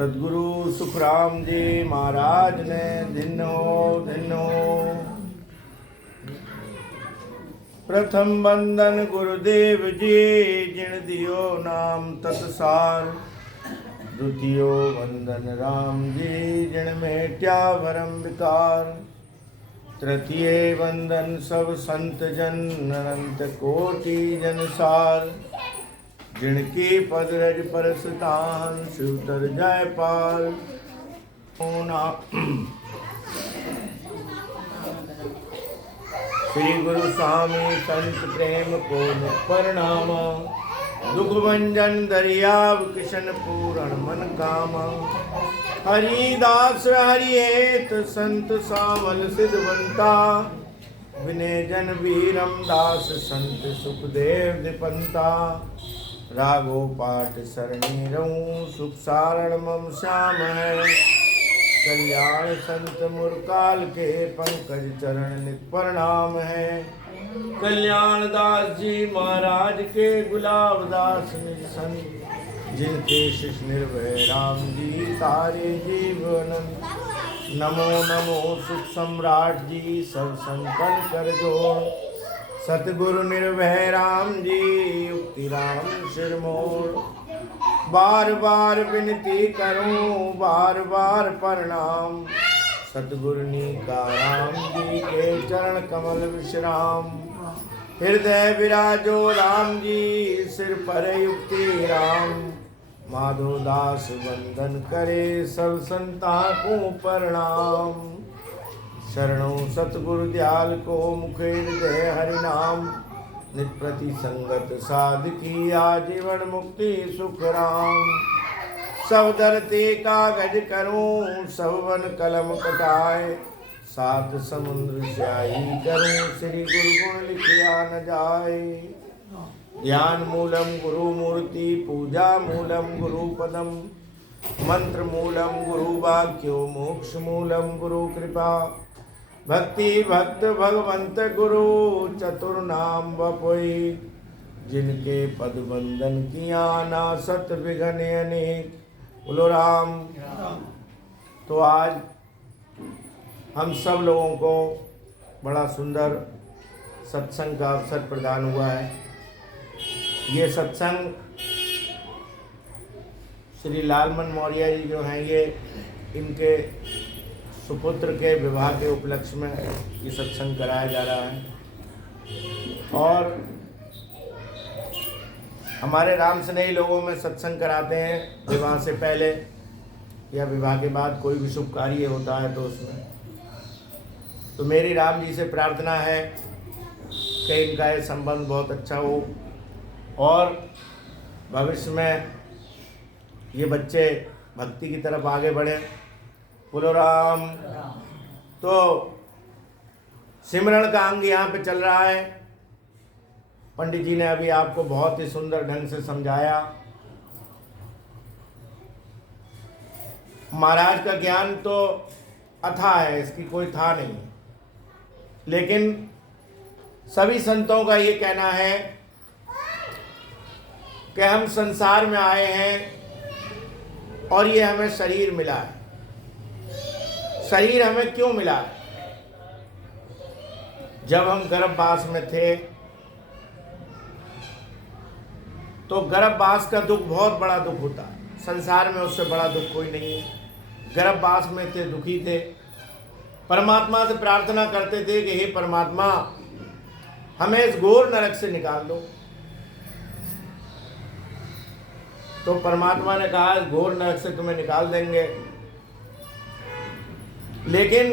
सदगुरु सुखराम जी महाराज ने दिनो दिनो प्रथम बंदन गुरुदेव जी जिन दियो नाम तत्सार। द्वितीय वंदन राम जी जिन मेट्या भरम विकार। तृतीय वंदन सब संत जन अनंत कोटि जनसार। जिनकी पद रज परसतान शिवतर जय पाल। श्री गुरु स्वामी संत प्रेम को प्रणाम। दुख भंजन दरियाव किशन पूरण मन कामा। हरिदास हरिएत संत सावल सिद्धवंता। विनय जन वीरम दास संत सुखदेव दिपंता। रागो पाठ सरणी रहूं सुख सारण मम श्याम है। कल्याण संत मुरकाल के पंकज चरण नित प्रणाम है। कल्याण दास जी महाराज के गुलाब दास निज संत। जिनके शिष निर्भय राम जी तारे जीवन। नमो नमो सुख सम्राट जी सब संकल कर जोड़। सतगुरु निर्भय राम जी युक्ति राम सिरमोर। बार बार विनती करूं बार बार प्रणाम। सतगुरु का राम जी के चरण कमल विश्राम। हृदय विराजो राम जी सिर पर युक्ति राम। माधो दास वंदन करे सब संता को प्रणाम। शरणों सतगुरु दयाल को मुखे हृदय हरि नाम। नित प्रति संगत साध की आजीवन मुक्ति सुख राम। सब धरती कागज करूं सब वन कलम कटाए। सात समुद्र स्याही करूं श्री गुरु गुण लिखिया न जाए। ज्ञान मूलम गुरु मूर्ति पूजा मूलम गुरु पदम। मंत्र मूलम गुरु वाक्यो मोक्ष मूलम गुरु कृपा। भक्ति भक्त भगवंत गुरु चतुर नाम बपोई। जिनके पद बंदन किया ना सत विघन अनेक। बोलो राम। तो आज हम सब लोगों को बड़ा सुंदर सत्संग का अवसर प्रदान हुआ है। ये सत्संग श्री लालमन मौर्य जी जो हैं ये इनके सुपुत्र के विवाह के उपलक्ष्य में ये सत्संग कराया जा रहा है। और हमारे राम स्नेही लोगों में सत्संग कराते हैं विवाह से पहले या विवाह के बाद कोई भी शुभ कार्य होता है तो उसमें। तो मेरी राम जी से प्रार्थना है कि इनका ये संबंध बहुत अच्छा हो और भविष्य में ये बच्चे भक्ति की तरफ आगे बढ़े। बोलो राम। तो सिमरन का अंग यहाँ पे चल रहा है। पंडित जी ने अभी आपको बहुत ही सुंदर ढंग से समझाया। महाराज का ज्ञान तो अथाह है, इसकी कोई था नहीं। लेकिन सभी संतों का ये कहना है कि हम संसार में आए हैं और ये हमें शरीर मिला है। शरीर हमें क्यों मिला है? जब हम गर्भवास में थे तो गर्भवास का दुख बहुत बड़ा दुख होता है। संसार में उससे बड़ा दुख कोई नहीं है। गर्भवास में थे, दुखी थे, परमात्मा से प्रार्थना करते थे कि हे परमात्मा हमें इस घोर नरक से निकाल दो। तो परमात्मा ने कहा इस घोर नरक से तुम्हें निकाल देंगे, लेकिन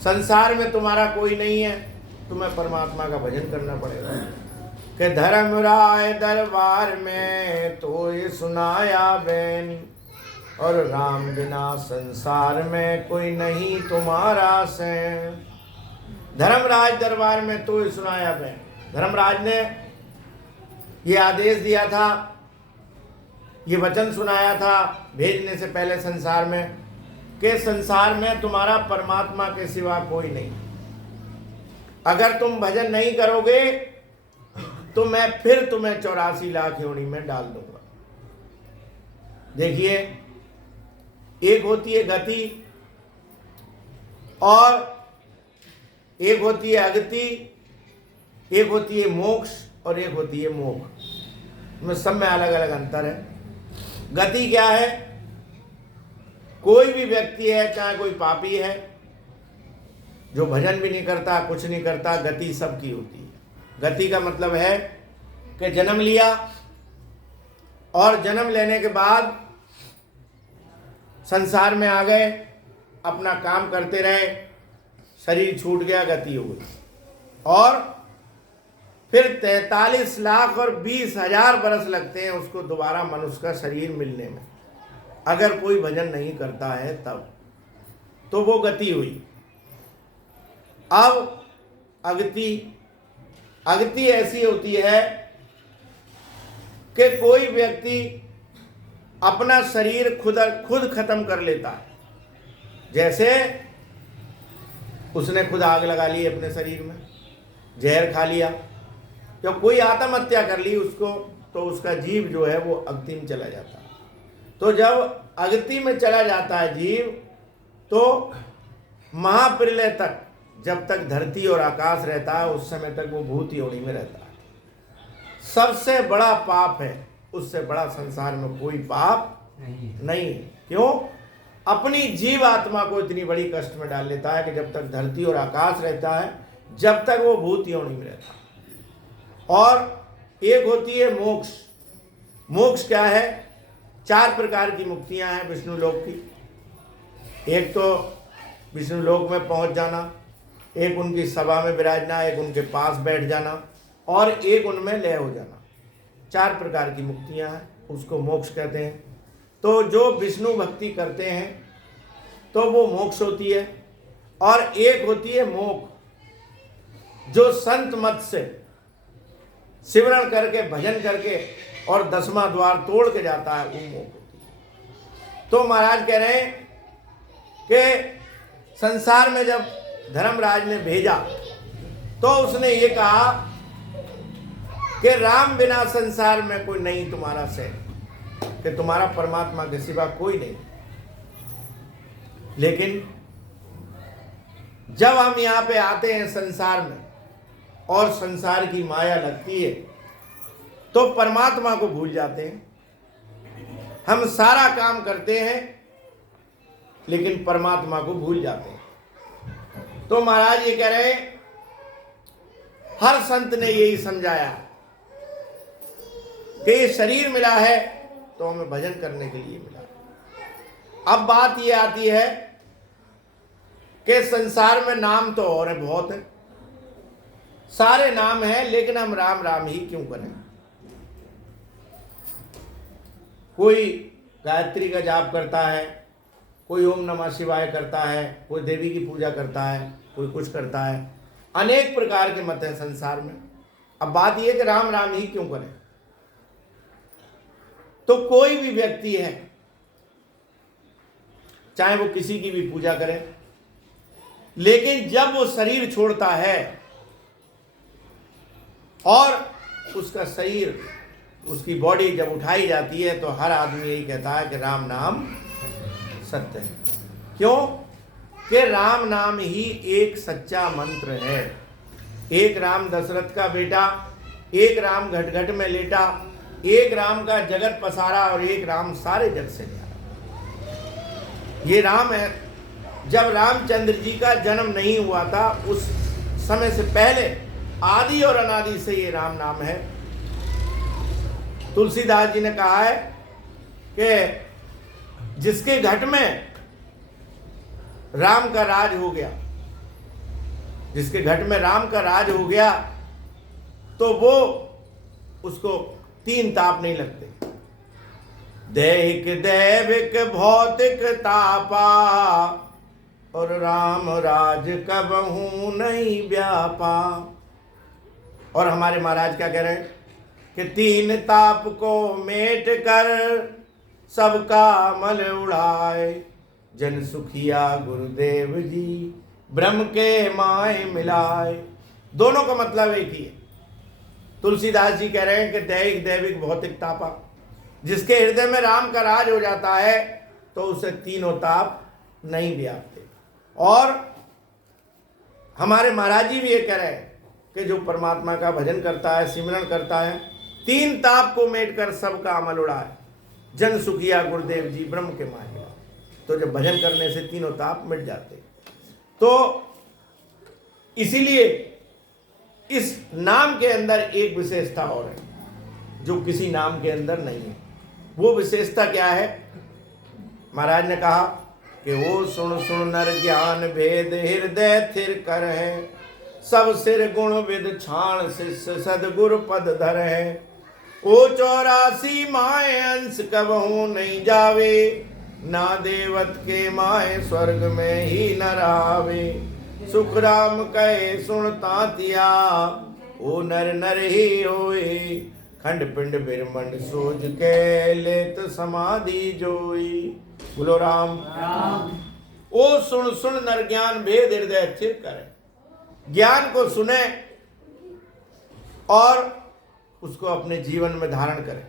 संसार में तुम्हारा कोई नहीं है, तुम्हें परमात्मा का भजन करना पड़ेगा। कि धर्मराय दरबार में तो ये सुनाया बैन। और राम बिना संसार में कोई नहीं तुम्हारा सैन। धर्मराज दरबार में तो ये सुनाया बैन। धर्मराज ने ये आदेश दिया था, ये वचन सुनाया था भेजने से पहले संसार में कि संसार में तुम्हारा परमात्मा के सिवा कोई नहीं। अगर तुम भजन नहीं करोगे तो मैं फिर तुम्हें 84 लाख योनि में डाल दूंगा। देखिए, एक होती है गति और एक होती है अगति, एक होती है मोक्ष और एक होती है मोक्ष। में सब में अलग अलग अंतर है। गति क्या है? कोई भी व्यक्ति है, चाहे कोई पापी है, जो भजन भी नहीं करता, कुछ नहीं करता, गति सबकी होती है। गति का मतलब है कि जन्म लिया और जन्म लेने के बाद संसार में आ गए, अपना काम करते रहे, शरीर छूट गया, गति हो गई। और फिर 43 लाख और 20,000 बरस लगते हैं उसको दोबारा मनुष्य का शरीर मिलने में, अगर कोई भजन नहीं करता है तब। तो वो गति हुई। अब अगति, अगति ऐसी होती है कि कोई व्यक्ति अपना शरीर खुद खत्म कर लेता है। जैसे उसने खुद आग लगा ली अपने शरीर में, जहर खा लिया, या कोई आत्महत्या कर ली उसको, तो उसका जीव जो है वो अगति में चला जाता है। तो जब अगति में चला जाता है जीव, तो महाप्रलय तक, जब तक धरती और आकाश रहता है उस समय तक वो भूत योनि में रहता है। सबसे बड़ा पाप है, उससे बड़ा संसार में कोई पाप नहीं है। क्यों? अपनी जीव आत्मा को इतनी बड़ी कष्ट में डाल लेता है कि जब तक धरती और आकाश रहता है, जब तक वो भूत योनि में रहता है। और एक होती है मोक्ष। मोक्ष क्या है? 4 प्रकार की मुक्तियां हैं विष्णु लोक की। एक तो विष्णु लोक में पहुंच जाना, एक उनकी सभा में विराजना, एक उनके पास बैठ जाना, और एक उनमें लय हो जाना। 4 प्रकार की मुक्तियां हैं, उसको मोक्ष कहते हैं। तो जो विष्णु भक्ति करते हैं तो वो मोक्ष होती है। और एक होती है मोक्ष, जो संत मत से सिमरण करके, भजन करके और 10वां द्वार तोड़ के जाता है, वो मोक्ष होती है। तो महाराज कह रहे हैं कि संसार में जब धर्मराज ने भेजा तो उसने ये कहा कि राम बिना संसार में कोई नहीं तुम्हारा से, कि तुम्हारा परमात्मा के सिवा कोई नहीं। लेकिन जब हम यहाँ पे आते हैं संसार में और संसार की माया लगती है, तो परमात्मा को भूल जाते हैं। हम सारा काम करते हैं लेकिन परमात्मा को भूल जाते हैं। तो महाराज ये कह रहे हैं, हर संत ने यही समझाया कि ये शरीर मिला है तो हमें भजन करने के लिए मिला। अब बात ये आती है कि संसार में नाम तो और है, बहुत है, सारे नाम हैं, लेकिन हम राम राम ही क्यों करें? कोई गायत्री का जाप करता है, कोई ओम नमः शिवाय करता है, कोई देवी की पूजा करता है, कोई कुछ करता है। अनेक प्रकार के मत हैं संसार में। अब बात यह कि राम राम ही क्यों करें? तो कोई भी व्यक्ति है, चाहे वो किसी की भी पूजा करे, लेकिन जब वो शरीर छोड़ता है और उसका शरीर, उसकी बॉडी जब उठाई जाती है, तो हर आदमी यही कहता है कि राम नाम सत्य है। क्यों? कि राम नाम ही एक सच्चा मंत्र है। एक राम दशरथ का बेटा, एक राम घट घट में लेटा, एक राम का जगत पसारा और एक राम सारे जग से न्यारा। ये राम है। जब रामचंद्र जी का जन्म नहीं हुआ था, उस समय से पहले आदि और अनादि से ये राम नाम है। तुलसीदास जी ने कहा है कि जिसके घट में राम का राज हो गया, जिसके घट में राम का राज हो गया, तो वो उसको 3 ताप नहीं लगते। दैहिक दैविक भौतिक तापा और राम राज कबहू नहीं व्यापा। और हमारे महाराज क्या कह रहे हैं कि 3 ताप को मेट कर सबका मल उड़ाए, जन सुखिया गुरुदेव जी ब्रह्म के माए मिलाए। दोनों का मतलब एक ही है। तुलसीदास जी कह रहे हैं कि दैहिक दैविक भौतिक तापा, जिसके हृदय में राम का राज हो जाता है तो उसे तीनों ताप नहीं व्यापते। और हमारे महाराज जी भी ये कह रहे हैं कि जो परमात्मा का भजन करता है, सिमरण करता है, तीन ताप को मेट कर सबका अमल उड़ाए, जन सुखिया गुरुदेव जी ब्रह्म के माहिया। तो जब भजन करने से तीनों ताप मिट जाते। तो इसीलिए इस नाम के अंदर एक विशेषता और है जो किसी नाम के अंदर नहीं है। वो विशेषता क्या है? महाराज ने कहा कि वो सुन सुन नर ज्ञान भेद हृदय थिर कर है, सब सिर गुण विद छाण शिष्य सदगुर पद धर है। ओ 84 माए अंश कबहू नहीं जावे, ना देवत के माए स्वर्ग में ही न रावे। सुख राम कहे सुन तातिया, ओ नर नर ही होए, खंड पिंड बिरमंड सोच के लेत समाधि जोई। बोलो राम राम। ओ सुन सुन नर ज्ञान भेद हृदय स्थिर करे, ज्ञान को सुने और उसको अपने जीवन में धारण करें।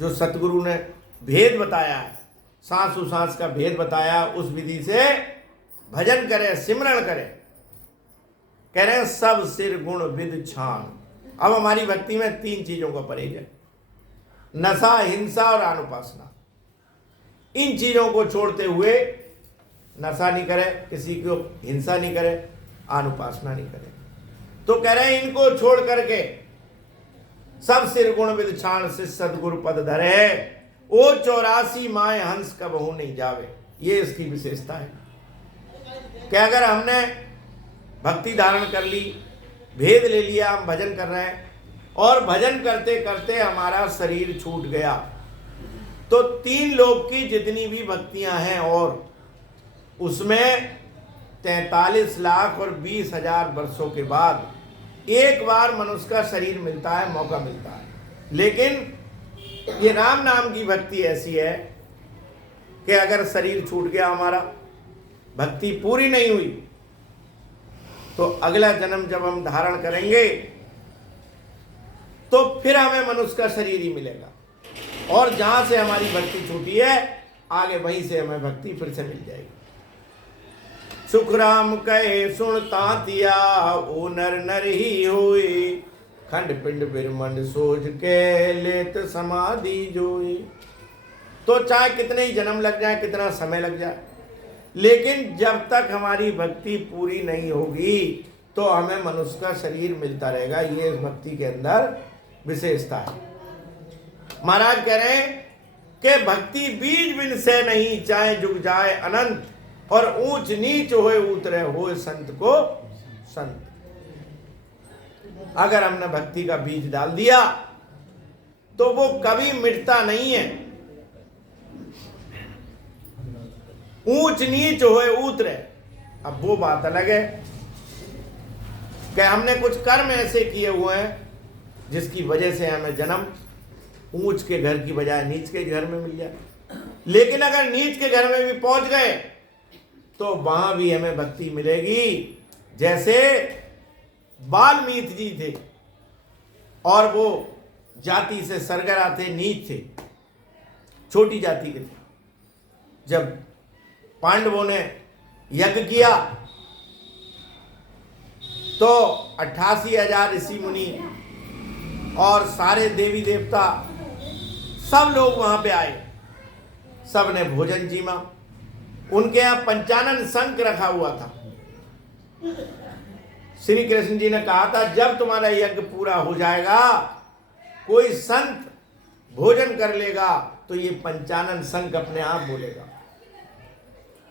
जो सतगुरु ने भेद बताया है, सांस सांस का भेद बताया, उस विधि से भजन करें, सिमरण करें। कह रहे हैं सब सिर गुण विद छान। अब हमारी भक्ति में तीन चीजों का परहेज है, नशा, हिंसा और अनुपासना। इन चीजों को छोड़ते हुए नशा नहीं करे, किसी को हिंसा नहीं करे, अनुपासना नहीं करे। तो कह रहे हैं इनको छोड़ करके सब सिर गुण विद छान से सदगुरु पद धरे, ओ 84 माए हंस कबहू नहीं जावे। ये इसकी विशेषता है कि अगर हमने भक्ति धारण कर ली, भेद ले लिया, हम भजन कर रहे हैं और भजन करते करते हमारा शरीर छूट गया, तो 3 लोक की जितनी भी भक्तियां हैं और उसमें 43 लाख और 20,000 वर्षों के बाद एक बार मनुष्य का शरीर मिलता है, मौका मिलता है। लेकिन ये राम नाम की भक्ति ऐसी है कि अगर शरीर छूट गया, हमारा भक्ति पूरी नहीं हुई, तो अगला जन्म जब हम धारण करेंगे तो फिर हमें मनुष्य का शरीर ही मिलेगा, और जहां से हमारी भक्ति छूटी है आगे वहीं से हमें भक्ति फिर से मिल जाएगी। सुख राम कहे सुन तातिया, ओ नर नर ही होए, खंड पिंड बिरमंड सोच के लेत समाधि जोई। तो चाहे कितने ही जन्म लग जाए, कितना समय लग जाए, लेकिन जब तक हमारी भक्ति पूरी नहीं होगी तो हमें मनुष्य का शरीर मिलता रहेगा। ये इस भक्ति के अंदर विशेषता है। महाराज कह रहे हैं कि भक्ति बीज बिन से नहीं, चाहे जुग जाए अनंत, और ऊंच नीच होए उतरे होए संत को संत। अगर हमने भक्ति का बीज डाल दिया तो वो कभी मिटता नहीं है। ऊंच नीच होए उतरे, अब वो बात अलग है कि हमने कुछ कर्म ऐसे किए हुए हैं जिसकी वजह से हमें जन्म ऊंच के घर की बजाय नीच के घर में मिल जाए। लेकिन अगर नीच के घर में भी पहुंच गए तो वहां भी हमें भक्ति मिलेगी। जैसे वाल्मीकि जी थे और वो जाति से सरगरा थे, नीच थे, छोटी जाति के थे। जब पांडवों ने यज्ञ किया तो 88,000 ऋषि मुनि और सारे देवी देवता सब लोग वहां पे आए, सब ने भोजन जीमा। उनके यहाँ पंचानन शंख रखा हुआ था। श्री कृष्ण जी ने कहा था जब तुम्हारा यज्ञ पूरा हो जाएगा, कोई संत भोजन कर लेगा तो ये पंचानन शंख अपने आप बोलेगा।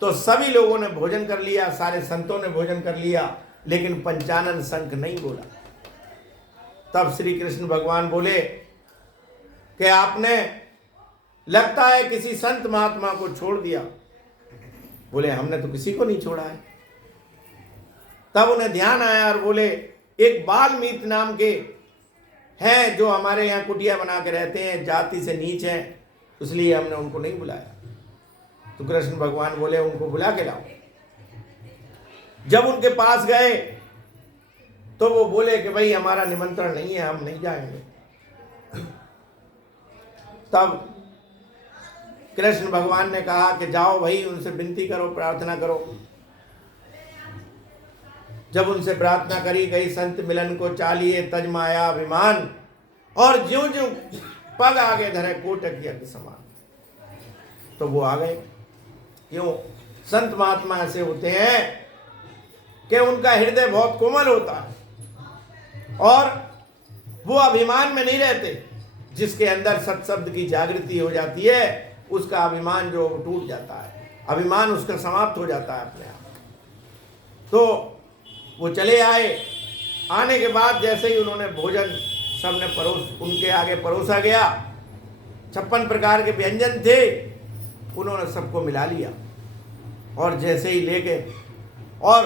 तो सभी लोगों ने भोजन कर लिया, सारे संतों ने भोजन कर लिया, लेकिन पंचानन शंख नहीं बोला। तब श्री कृष्ण भगवान बोले कि आपने लगता है किसी संत महात्मा को छोड़ दिया। बोले हमने तो किसी को नहीं छोड़ा है। तब उन्हें ध्यान आया और बोले एक वाल्मीकि नाम के हैं जो हमारे यहाँ कुटिया बना के रहते हैं, जाति से नीच हैं, इसलिए हमने उनको नहीं बुलाया। तो कृष्ण भगवान बोले उनको बुला के लाओ। जब उनके पास गए तो वो बोले कि भाई हमारा निमंत्रण नहीं है, हम नहीं जाएंगे। तब कृष्ण भगवान ने कहा कि जाओ भाई उनसे विनती करो, प्रार्थना करो। जब उनसे प्रार्थना करी गई, संत मिलन को चालिए तज माया अभिमान, और ज्यों ज्यों पग आगे धरे कोटक यज्ञ समान, तो वो आ गए। क्यों? संत महात्मा ऐसे होते हैं कि उनका हृदय बहुत कोमल होता है और वो अभिमान में नहीं रहते। जिसके अंदर सत्शब्द की जागृति हो जाती है उसका अभिमान जो टूट जाता है, अभिमान उसका समाप्त हो जाता है अपने आप। तो वो चले आए। आने के बाद जैसे ही उन्होंने भोजन सबने उनके आगे परोसा गया, 56 प्रकार के व्यंजन थे, उन्होंने सबको मिला लिया और जैसे ही लेके और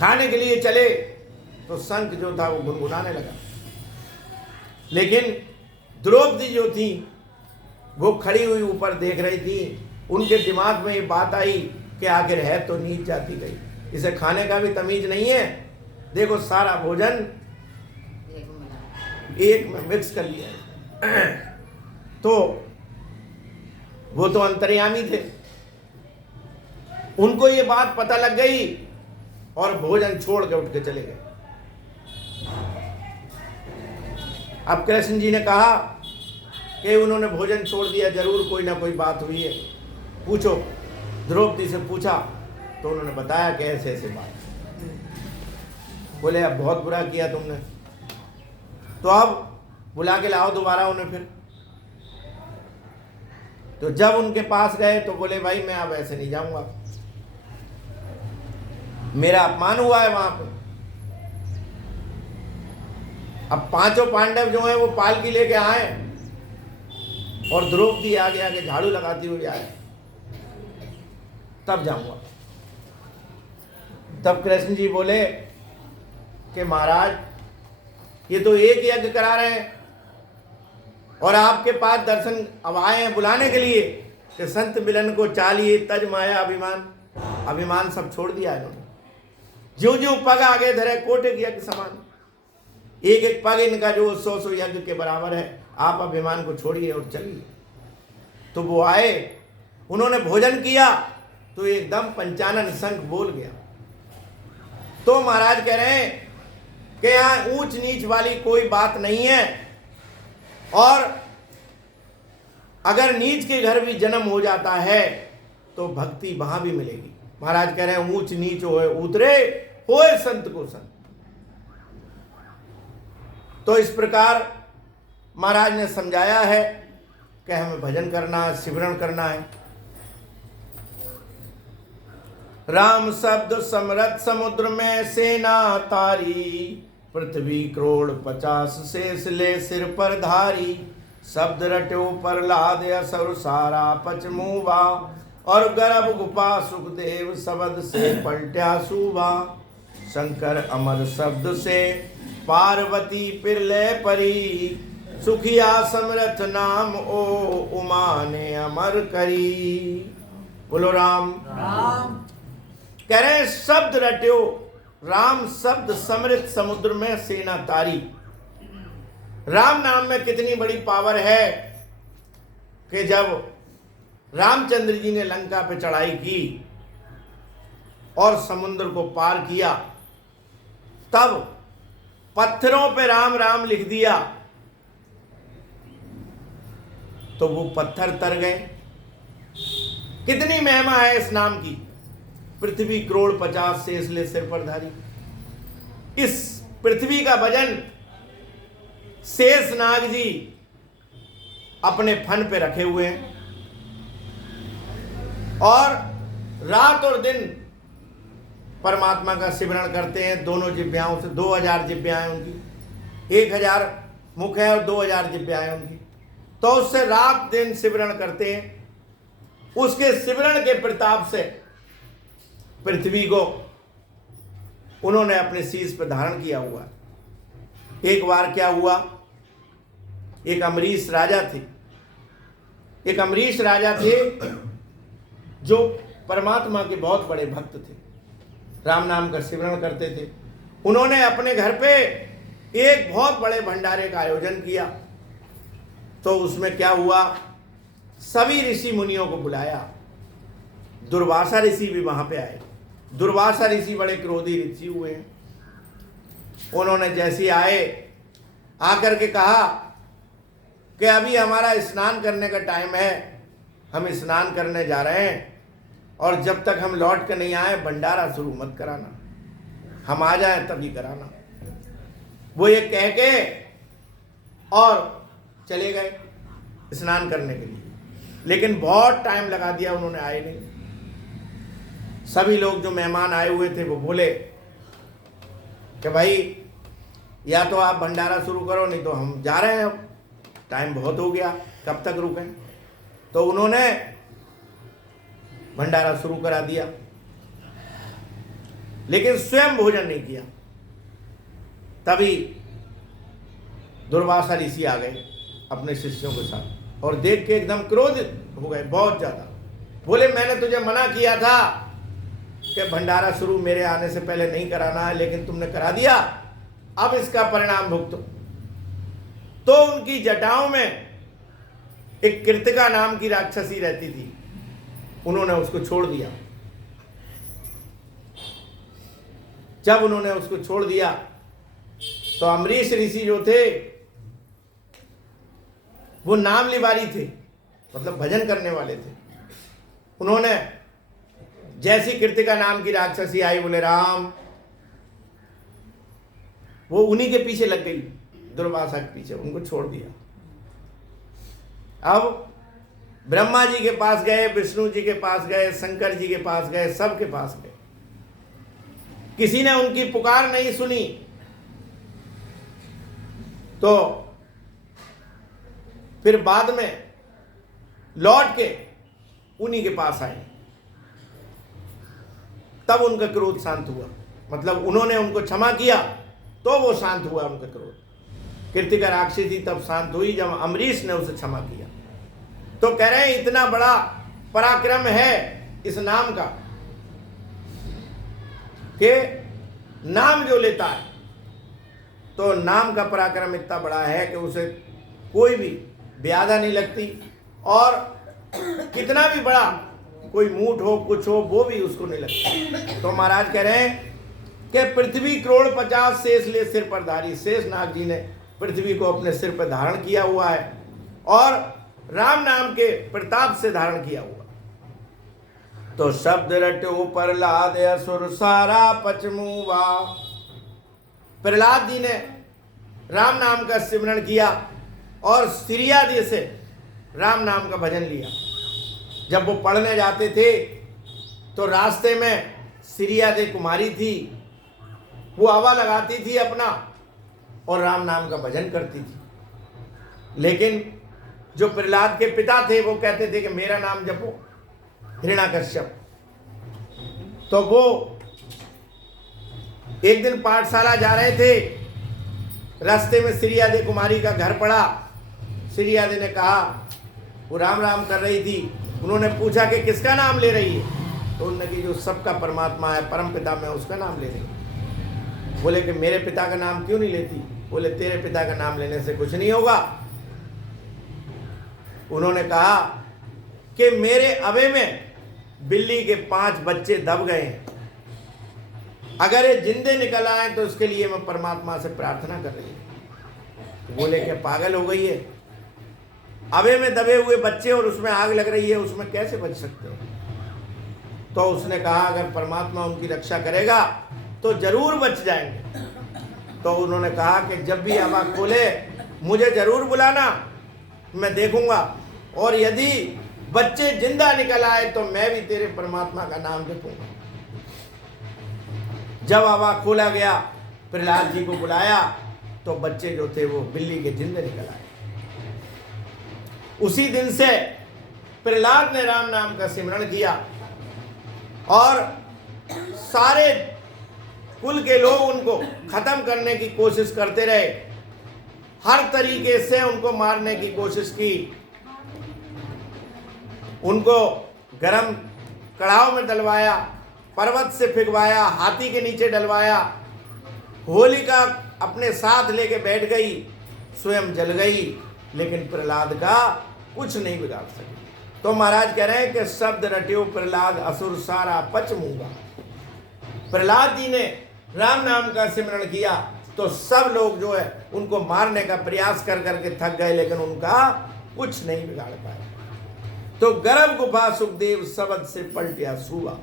खाने के लिए चले तो शंख जो था वो गुनगुनाने लगा। लेकिन द्रौपदी जो थी वो खड़ी हुई ऊपर देख रही थी। उनके दिमाग में ये बात आई कि आखिर है तो नीच जाती गई, इसे खाने का भी तमीज नहीं है। देखो सारा भोजन एक में मिक्स कर लिया है। तो वो तो अंतर्यामी थे, उनको ये बात पता लग गई और भोजन छोड़ के उठ के चले गए। अब कृष्ण जी ने कहा कि उन्होंने भोजन छोड़ दिया, जरूर कोई ना कोई बात हुई है, पूछो। द्रौपदी से पूछा तो उन्होंने बताया कि ऐसे ऐसे बात। बोले अब बहुत बुरा किया तुमने, तो अब बुला के लाओ दोबारा उन्हें फिर। तो जब उनके पास गए तो बोले भाई मैं अब ऐसे नहीं जाऊंगा, मेरा अपमान हुआ है वहां पे। अब पांचों पांडव जो हैं वो पालकी लेके आए और द्रौपदी आगे आगे झाड़ू लगाती हुई आए, तब जाऊंगा। तब कृष्ण जी बोले कि महाराज ये तो एक यज्ञ करा रहे हैं और आपके पास दर्शन अब आए हैं बुलाने के लिए कि संत मिलन को चालिए तज माया अभिमान। अभिमान सब छोड़ दिया इन्होंने। ज्यों ज्यों पग आगे धरे कोटक यज्ञ समान। एक एक पग इनका जो 100 यज्ञ के बराबर है। आप अभिमान को छोड़िए और चलिए। तो वो आए, उन्होंने भोजन किया तो एकदम पंचानन शंख बोल गया। तो महाराज कह रहे हैं कि यहाँ ऊंच नीच वाली कोई बात नहीं है, और अगर नीच के घर भी जन्म हो जाता है तो भक्ति वहां भी मिलेगी। महाराज कह रहे हैं ऊंच नीच होए उतरे होए संत को संत। तो इस प्रकार महाराज ने समझाया है कि हमें भजन करना है, सिमरन करना है। राम शब्द समरथ समुद्र में सेना तारी, पृथ्वी करोड़ 50 शेष ले सिर पर धारी। शब्द रट्यो प्रहलाद असुर सारा पचमूवा, और गर्भ गुपा सुखदेव शब्द से पलट्या सूबा। शंकर अमर शब्द से पार्वती पिरले परी, सुखिया समरथ नाम ओ उमा ने अमर करी। बोलो राम राम। कह रहे हैं शब्द रट्यो, राम शब्द समृत समुद्र में सेना तारी। राम नाम में कितनी बड़ी पावर है कि जब रामचंद्र जी ने लंका पे चढ़ाई की और समुद्र को पार किया, तब पत्थरों पे राम राम लिख दिया तो वो पत्थर तर गए। कितनी महिमा है इस नाम की। पृथ्वी करोड़ 50 शेष ले सिर पर धारी। इस पृथ्वी का वजन शेष नाग जी अपने फन पे रखे हुए हैं, और रात और दिन परमात्मा का सिमरण करते हैं दोनों जिब्याओं से। 2000 जिब्याएं उनकी, 1000 मुख है और 2000 जिब्याएं उनकी। तो उससे रात दिन सिमरण करते हैं। उसके सिमरण के प्रताप से पृथ्वी को उन्होंने अपने शीश पर धारण किया हुआ। एक बार क्या हुआ, एक अमरीश राजा थे। एक अमरीश राजा थे जो परमात्मा के बहुत बड़े भक्त थे, राम नाम का सिमरण करते थे। उन्होंने अपने घर पे एक बहुत बड़े भंडारे का आयोजन किया। तो उसमें क्या हुआ, सभी ऋषि मुनियों को बुलाया, दुर्वासा ऋषि भी वहां पे आए। दुर्वासा ऋषि बड़े क्रोधी ऋषि हुए हैं। उन्होंने जैसे आए, आकर के कहा कि अभी हमारा स्नान करने का टाइम है, हम स्नान करने जा रहे हैं, और जब तक हम लौट के नहीं आए भंडारा शुरू मत कराना, हम आ जाए तभी कराना। वो ये कह के और चले गए स्नान करने के लिए, लेकिन बहुत टाइम लगा दिया, उन्होंने आए नहीं। सभी लोग जो मेहमान आए हुए थे वो बोले कि भाई या तो आप भंडारा शुरू करो, नहीं तो हम जा रहे हैं, अब टाइम बहुत हो गया, कब तक रुकें। तो उन्होंने भंडारा शुरू करा दिया, लेकिन स्वयं भोजन नहीं किया। तभी दुर्वासा ऋषि आ गए अपने शिष्यों के साथ, और देख के एकदम क्रोधित हो गए बहुत ज्यादा। बोले मैंने तुझे मना किया था कि भंडारा शुरू मेरे आने से पहले नहीं कराना है, लेकिन तुमने करा दिया, अब इसका परिणाम भुगतो। तो उनकी जटाओं में एक कृतिका नाम की राक्षसी रहती थी, उन्होंने उसको छोड़ दिया। जब उन्होंने उसको छोड़ दिया तो अम्बरीश ऋषि जो थे वो नाम लिवारी थे, मतलब भजन करने वाले थे। उन्होंने जैसी कृतिका नाम की राक्षसी आई, बोले राम, वो उन्हीं के पीछे लग गई, दुर्वासा के पीछे, उनको छोड़ दिया। अब ब्रह्मा जी के पास गए, विष्णु जी के पास गए, शंकर जी के पास गए, सबके पास गए, किसी ने उनकी पुकार नहीं सुनी। तो फिर बाद में लौट के उन्हीं के पास आए, तब उनका क्रोध शांत हुआ, मतलब उन्होंने उनको क्षमा किया तो वो शांत हुआ उनका क्रोध। कृतिका राक्षसी तब शांत हुई जब अम्बरीश ने उसे क्षमा किया। तो कह रहे हैं इतना बड़ा पराक्रम है इस नाम का कि नाम जो लेता है, तो नाम का पराक्रम इतना बड़ा है कि उसे कोई भी ब्यादा नहीं लगती, और कितना भी बड़ा कोई मूठ हो, कुछ हो, वो भी उसको नहीं लगता। तो महाराज कह रहे हैं कि पृथ्वी करोड़ 50 शेष ले सिर पर धारी, शेषनाग जी ने पृथ्वी को अपने सिर पर धारण किया हुआ है, और राम नाम के प्रताप से धारण किया हुआ। तो शब्द रटो प्रहलाद असुर सारा पचमुवा। प्रहलाद जी ने राम नाम का सिमरण किया और सिरियादे से राम नाम का भजन लिया। जब वो पढ़ने जाते थे तो रास्ते में सिरियादे कुमारी थी, वो आवा लगाती थी अपना और राम नाम का भजन करती थी। लेकिन जो प्रहलाद के पिता थे वो कहते थे कि मेरा नाम जपो, हिरण्याकश्यप। तो वो एक दिन पाठशाला जा रहे थे, रास्ते में सिरियादे कुमारी का घर पड़ा। सिरियादे ने कहा, वो राम राम कर रही थी, उन्होंने पूछा कि किसका नाम ले रही है, तो उन्होंने कहा जो सबका परमात्मा है, परम पिता, मैं उसका नाम ले रही। बोले कि मेरे पिता का नाम क्यों नहीं लेती? बोले तेरे पिता का नाम लेने से कुछ नहीं होगा। उन्होंने कहा कि मेरे अवे में बिल्ली के 5 बच्चे दब गए हैं, अगर ये जिंदे निकल आए तो इसके लिए मैं परमात्मा से प्रार्थना कर रही हूँ। बोले कि पागल हो गई है, अवे में दबे हुए बच्चे और उसमें आग लग रही है, उसमें कैसे बच सकते हो? तो उसने कहा अगर परमात्मा उनकी रक्षा करेगा तो जरूर बच जाएंगे। तो उन्होंने कहा कि जब भी हवा खोले मुझे जरूर बुलाना, मैं देखूंगा, और यदि बच्चे जिंदा निकल आए तो मैं भी तेरे परमात्मा का नाम जपूंगा। जब हवा खोला गया, प्रहलाद जी को बुलाया तो बच्चे जो थे वो बिल्ली के जिंदे निकल आए। उसी दिन से प्रहलाद ने राम नाम का सिमरण किया और सारे कुल के लोग उनको खत्म करने की कोशिश करते रहे, हर तरीके से उनको मारने की कोशिश की, उनको गरम कड़ाव में डलवाया, पर्वत से फिगवाया, हाथी के नीचे डलवाया। होलिका अपने साथ लेके बैठ गई, स्वयं जल गई, लेकिन प्रहलाद का कुछ नहीं बिगाड़ सके। तो महाराज कह रहे हैं कि शब्द रट्यो प्रहलाद असुर सारा पच मूंगा। प्रहलाद जी ने राम नाम का सिमरण किया तो सब लोग जो है उनको मारने का प्रयास कर करके थक गए, लेकिन उनका कुछ नहीं बिगाड़ पाए। तो गर्भ गुफा सुखदेव शब्द से पलटिया सुआ।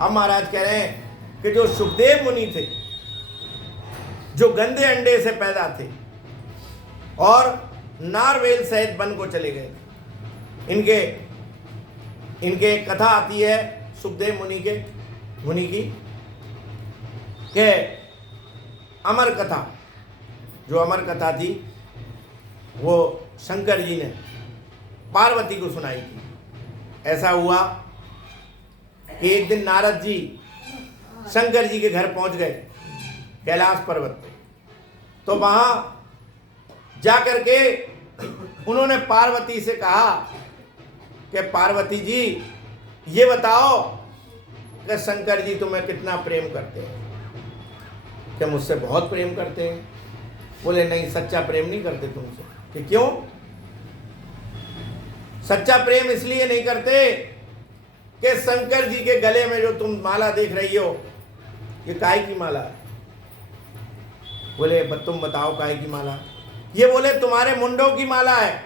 अब महाराज कह रहे हैं कि जो सुखदेव मुनि थे, जो गंदे अंडे से पैदा थे और नारवेल सहित वन को चले गए, इनके कथा आती है सुखदेव मुनि की के अमर कथा, जो अमर कथा थी वो शंकर जी ने पार्वती को सुनाई थी। ऐसा हुआ कि एक दिन नारद जी शंकर जी के घर पहुंच गए कैलाश पर्वत पे। तो वहां जाकर के उन्होंने पार्वती से कहा कि पार्वती जी ये बताओ कि शंकर जी तुम्हें कितना प्रेम करते हैं? क्या मुझसे बहुत प्रेम करते हैं? बोले नहीं, सच्चा प्रेम नहीं करते तुमसे। कि क्यों? सच्चा प्रेम इसलिए नहीं करते कि शंकर जी के गले में जो तुम माला देख रही हो, ये काहे की माला है? बोले तुम बताओ काहे की माला? ये बोले तुम्हारे मुंडों की माला है।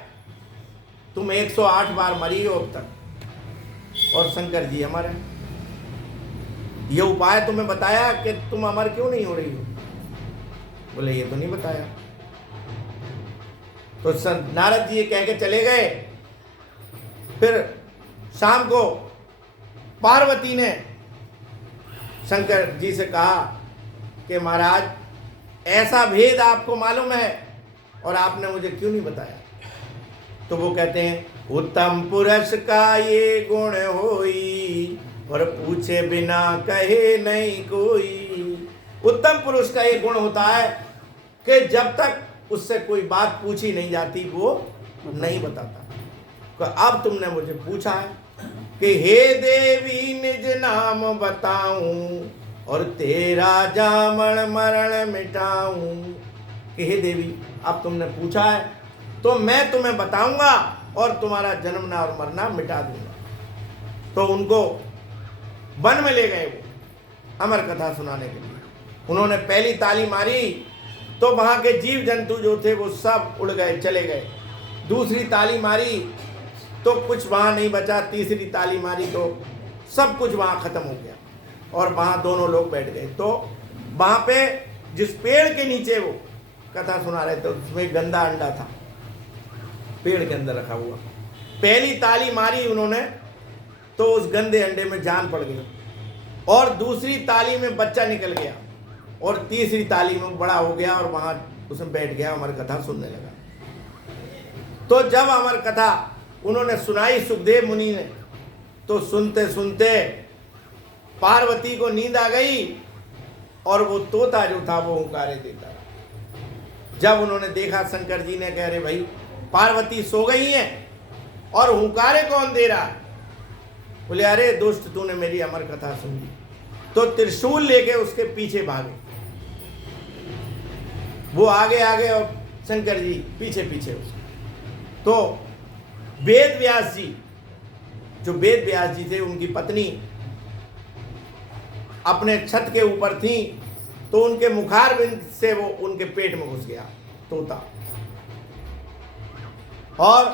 तुम 108 बार मरी हो अब तक और शंकर जी अमर है। ये उपाय तुम्हें बताया कि तुम अमर क्यों नहीं हो रही हो? बोले ये तो नहीं बताया। तो नारद जी ये कह के चले गए। फिर शाम को पार्वती ने शंकर जी से कहा कि महाराज ऐसा भेद आपको मालूम है और आपने मुझे क्यों नहीं बताया? तो वो कहते हैं उत्तम पुरुष का ये गुण होई और पूछे बिना कहे नहीं कोई। उत्तम पुरुष का ये गुण होता है कि जब तक उससे कोई बात पूछी नहीं जाती वो नहीं बताता। तो अब तुमने मुझे पूछा है कि हे देवी निज नाम बताऊं और तेरा जामण मरण मिटाऊं। कि हे देवी अब तुमने पूछा है तो मैं तुम्हें बताऊंगा और तुम्हारा जन्मना और मरना मिटा दूंगा। तो उनको वन में ले गए वो अमर कथा सुनाने के लिए। उन्होंने पहली ताली मारी तो वहां के जीव जंतु जो थे वो सब उड़ गए, चले गए। दूसरी ताली मारी तो कुछ वहां नहीं बचा। तीसरी ताली मारी तो सब कुछ वहां खत्म हो गया और वहां दोनों लोग बैठ गए। तो वहां पे जिस पेड़ के नीचे वो कथा सुना रहे थे उसमें गंदा अंडा था, पेड़ के अंदर रखा हुआ। पहली ताली मारी उन्होंने तो उस गंदे अंडे में जान पड़ गई और दूसरी ताली में बच्चा निकल गया और तीसरी ताली में बड़ा हो गया और वहां उसमें बैठ गया, अमर कथा सुनने लगा। तो जब अमर कथा उन्होंने सुनाई सुखदेव मुनि ने तो सुनते सुनते पार्वती को नींद आ गई और वो तोता जो था वो हुंकारे देता। जब उन्होंने देखा शंकर जी ने कह रहे भाई पार्वती सो गई है और हुंकारे कौन दे रहा है? बोले अरे दुष्ट तूने मेरी अमर कथा सुन ली। तो त्रिशूल लेके उसके पीछे भागे। वो आगे आगे और शंकर जी पीछे पीछे उसके। तो वेद व्यास जी, जो वेद व्यास जी थे, उनकी पत्नी अपने छत के ऊपर थी तो उनके मुखारविंद से वो उनके पेट में घुस गया तोता और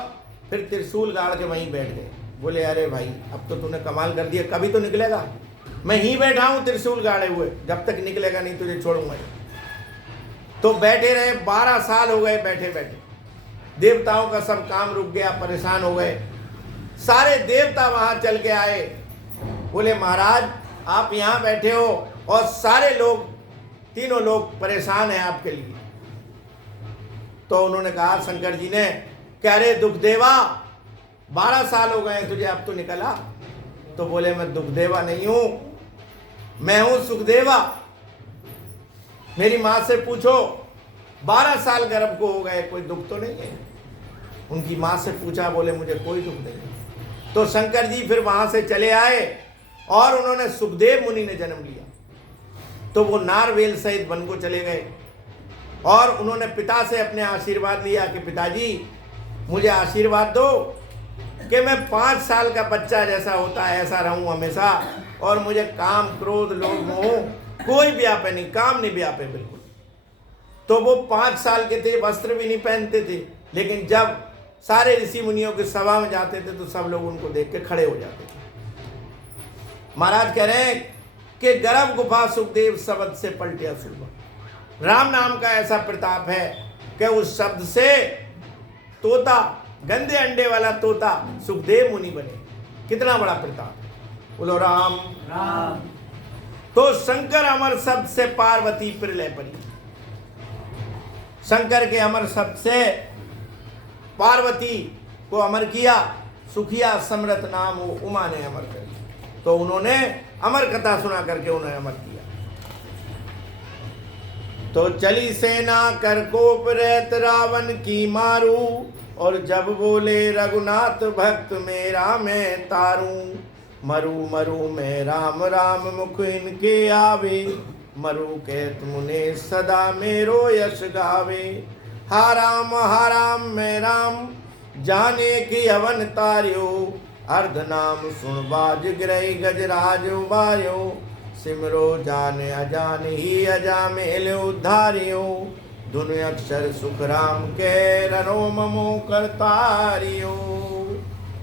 फिर त्रिशूल गाड़ के वहीं बैठ गए। बोले अरे भाई अब तो तूने कमाल कर दिया, कभी तो निकलेगा। मैं ही बैठा हूं त्रिशूल गाड़े हुए, जब तक निकलेगा नहीं तुझे छोड़ूंगा। तो बैठे रहे, 12 साल हो गए बैठे बैठे। देवताओं का सब काम रुक गया, परेशान हो गए। सारे देवता वहां चल के आए। बोले महाराज आप यहां बैठे हो और सारे लोग, तीनों लोग परेशान हैं आपके लिए। तो उन्होंने कहा शंकर जी ने, कह रहे दुखदेवा 12 साल हो गए तुझे, अब तो निकला। तो बोले मैं दुखदेवा नहीं हूं, मैं हूं सुखदेवा। मेरी मां से पूछो 12 साल गर्भ को हो गए, कोई दुख तो नहीं है? उनकी मां से पूछा, बोले मुझे कोई दुख नहीं। तो शंकर जी फिर वहां से चले आए और उन्होंने सुखदेव मुनि ने जन्म लिया। तो वो नारवेल सहित वन को चले गए और उन्होंने पिता से अपने आशीर्वाद लिया कि पिताजी मुझे आशीर्वाद दो कि मैं 5 साल का बच्चा जैसा होता है ऐसा रहूं हमेशा, और मुझे काम क्रोध लोभ मोह कोई व्यापे नहीं, काम नहीं व्यापे बिल्कुल। तो वो 5 साल के थे, वस्त्र भी नहीं पहनते थे, लेकिन जब सारे ऋषि मुनियों की सभा में जाते थे तो सब लोग उनको देख के खड़े हो जाते थे। महाराज कह रहे हैं कि गर्भ गुफा सुखदेव शब्द से पलटिया सुरभा। राम नाम का ऐसा प्रताप है कि उस शब्द से तोता, गंदे अंडे वाला तोता सुखदेव मुनि बने। कितना बड़ा प्रताप, बोलो राम राम। तो शंकर अमर शब्द से पार्वती प्रलय परी। शंकर के अमर शब्द से पार्वती को अमर किया, सुखिया समृत नाम उमा ने अमर कर दिया। तो उन्होंने अमर कथा सुना करके उन्हें अमर किया। तो चली सेना कर कोप रहत रावण की मारू, और जब बोले रघुनाथ भक्त मेरा मैं तारू। मरु मरु में राम राम मुख इनके आवे, मरु कहत मुने सदा मेरो यश गावे। हा राम मैं राम जाने की अवन तार्यो, अर्ध नाम सुन बाज गिरई गजराज उबार्यो। सिमरो जान अजान ही अजामेल उद्धारियो, धुन अक्षर सुख राम के रनो ममो करतारियो।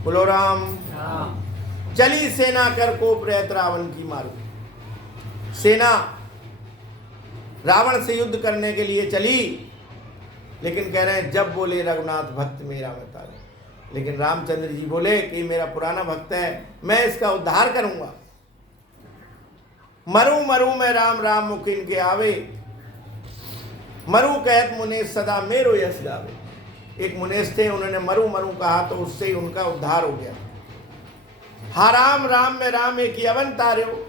बोलो राम राम। चली सेना कर कोप रहत रावण की मारू। सेना रावण से युद्ध करने के लिए चली, लेकिन कह रहे हैं जब बोले रघुनाथ भक्त मेरा मैं तारू। लेकिन रामचंद्र जी बोले कि मेरा पुराना भक्त है, मैं इसका उद्धार करूंगा। मरु मरु में राम राम मुख इनके आवे, मरु कहत मुनेश सदा मेरो यश गावे। एक मुनेश थे, उन्होंने मरु मरु कहा तो उससे ही उनका उद्धार हो गया। हा राम में राम एक यवन तार्यो।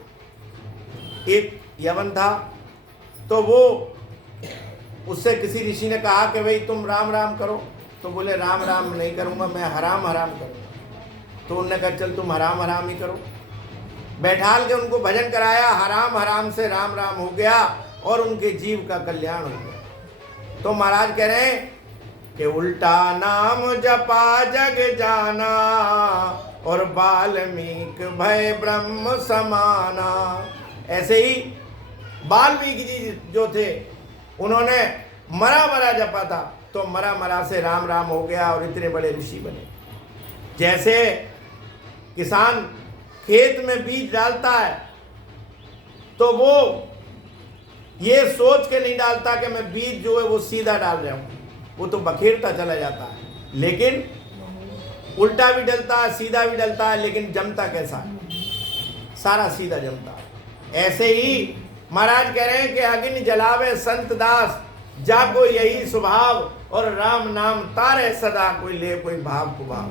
एक यवन था, तो वो उससे किसी ऋषि ने कहा कि भाई तुम राम राम करो, तो बोले राम राम नहीं करूंगा, मैं हराम हराम करूंगा। तो उन्होंने कहा चल तुम हराम हराम ही करो। बैठाल के उनको भजन कराया, हराम हराम से राम राम हो गया और उनके जीव का कल्याण हो गया। तो महाराज कह रहे हैं कि उल्टा नाम जपा जग जाना, और वाल्मीकि भय ब्रह्म समाना। ऐसे ही वाल्मीकि जी जो थे, उन्होंने मरा मरा जपा था, तो मरा मरा से राम राम हो गया और इतने बड़े ऋषि बने। जैसे किसान खेत में बीज डालता है तो वो ये सोच के नहीं डालता कि मैं बीज जो है वो सीधा डाल रहा हूं, वो तो बखेरता चला जाता है, लेकिन उल्टा भी डलता है सीधा भी डलता है, लेकिन जमता कैसा है, सारा सीधा जमता है। ऐसे ही महाराज कह रहे हैं कि अग्नि जलावे संत दास, जाको यही स्वभाव, और राम नाम तारे सदा, कोई ले कोई भाव को भाव।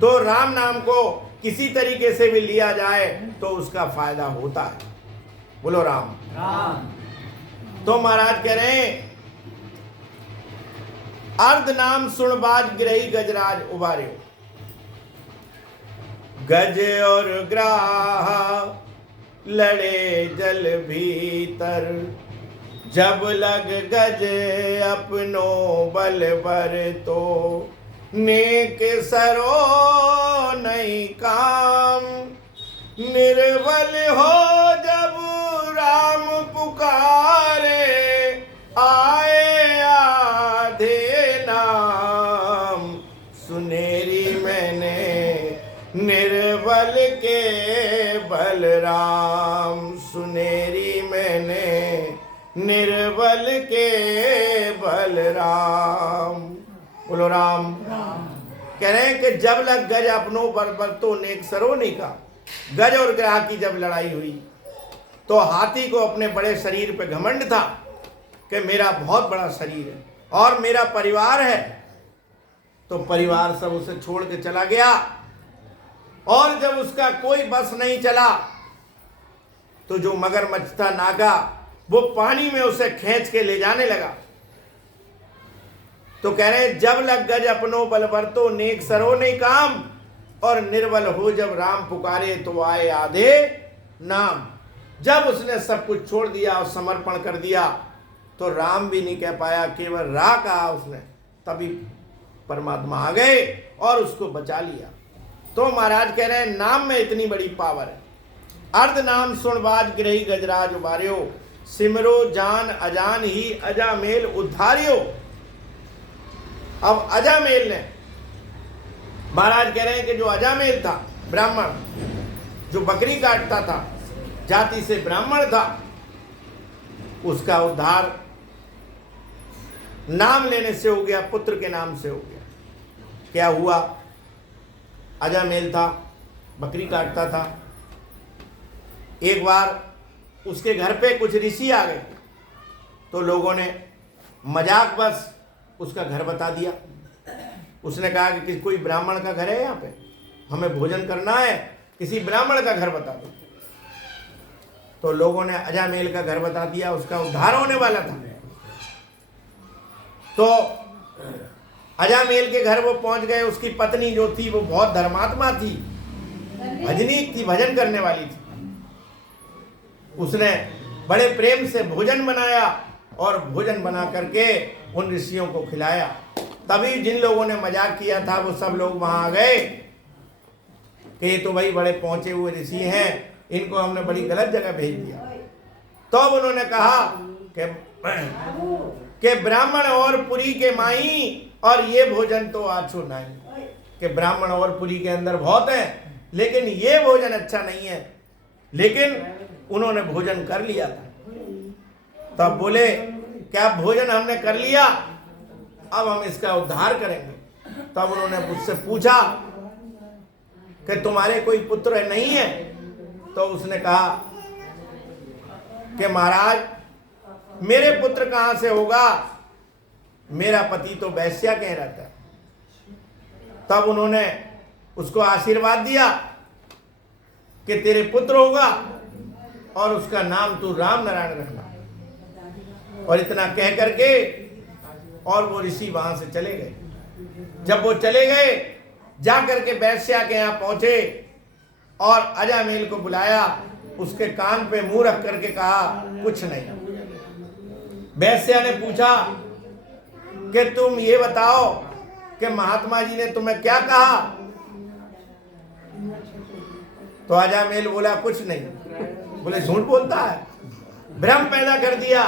तो राम नाम को किसी तरीके से भी लिया जाए तो उसका फायदा होता है। बोलो राम राम। तो महाराज कह रहे हैं अर्ध नाम सुनबाज गिरही गजराज उबारे। गज और ग्राह लड़े जल भीतर, जब लग गज अपनो बल भर तो, नेक सरो नहीं काम, निर्बल हो जब राम पुकारे, आए आधे नाम। सुनेरी मैंने निर्बल के बलराम, सुनेरी मैंने निर्बल के बलराम। बोलो राम राम। कह रहे हैं कि जब लग गज अपनों पर तो नेक सरो नहीं का। गज और ग्राह की जब लड़ाई हुई तो हाथी को अपने बड़े शरीर पे घमंड था कि मेरा बहुत बड़ा शरीर है और मेरा परिवार है, तो परिवार सब उसे छोड़ के चला गया। और जब उसका कोई बस नहीं चला तो जो मगरमच्छ था नागा, वो पानी में उसे खींच के ले जाने लगा। तो कह रहे हैं जब लग गज अपनो बल भर तो, नेक सरो नहीं काम, और निर्बल हो जब राम पुकारे तो आए आधे नाम। जब उसने सब कुछ छोड़ दिया और समर्पण कर दिया तो राम भी नहीं कह पाया, केवल रा कहा उसने, तभी परमात्मा आ गए और उसको बचा लिया। तो महाराज कह रहे हैं नाम में इतनी बड़ी पावर है। अर्ध नाम सुनबाज गिरही गजराज उबार्यो, सिमरो जान अजान ही अजामेल उद्धार्यो। अब अजामेल ने, महाराज कह रहे हैं कि जो अजामेल था ब्राह्मण, जो बकरी काटता था, जाति से ब्राह्मण था, उसका उद्धार नाम लेने से हो गया, पुत्र के नाम से हो गया। क्या हुआ? अजामेल था, बकरी काटता था। एक बार उसके घर पे कुछ ऋषि आ गए, तो लोगों ने मजाक बस उसका घर बता दिया। उसने कहा कि कोई ब्राह्मण का घर है यहाँ पे, हमें भोजन करना है, किसी ब्राह्मण का घर बता दो। तो लोगों ने अजामेल का घर बता दिया, उसका उद्धार होने वाला था। तो अजामेल के घर वो पहुंच गए। उसकी पत्नी जो थी वो बहुत धर्मात्मा थी, भजनीक थी, भजन करने वाली थी। उसने बड़े प्रेम से भोजन बनाया और भोजन बना करके उन ऋषियों को खिलाया। तभी जिन लोगों ने मजाक किया था वो सब लोग वहां आ गए कि ये तो भाई बड़े पहुंचे हुए ऋषि हैं, इनको हमने बड़ी गलत जगह भेज दिया। तो अब उन्होंने कहा कि ब्राह्मण और पुरी के माई और ये भोजन तो आछो नहीं, कि ब्राह्मण और पुरी के अंदर बहुत है लेकिन ये भोजन अच्छा नहीं है। लेकिन उन्होंने भोजन कर लिया था। तब बोले क्या भोजन हमने कर लिया, अब हम इसका उद्धार करेंगे। तब उन्होंने मुझसे पूछा कि तुम्हारे कोई पुत्र नहीं है? तो उसने कहा कि महाराज मेरे पुत्र कहां से होगा, मेरा पति तो वैश्या कह रहता है। तब उन्होंने उसको आशीर्वाद दिया कि तेरे पुत्र होगा और उसका नाम तू राम नारायण रखना। और इतना कह करके और वो ऋषि वहां से चले गए। जब वो चले गए, जा करके वैश्या के यहाँ पहुंचे और अजामेल को बुलाया, उसके कान पे मुंह रख करके कहा कुछ नहीं। वैश्या ने पूछा कि तुम ये बताओ कि महात्मा जी ने तुम्हें क्या कहा? तो अजामेल बोला कुछ नहीं। बोले झूठ बोलता है, भ्रम पैदा कर दिया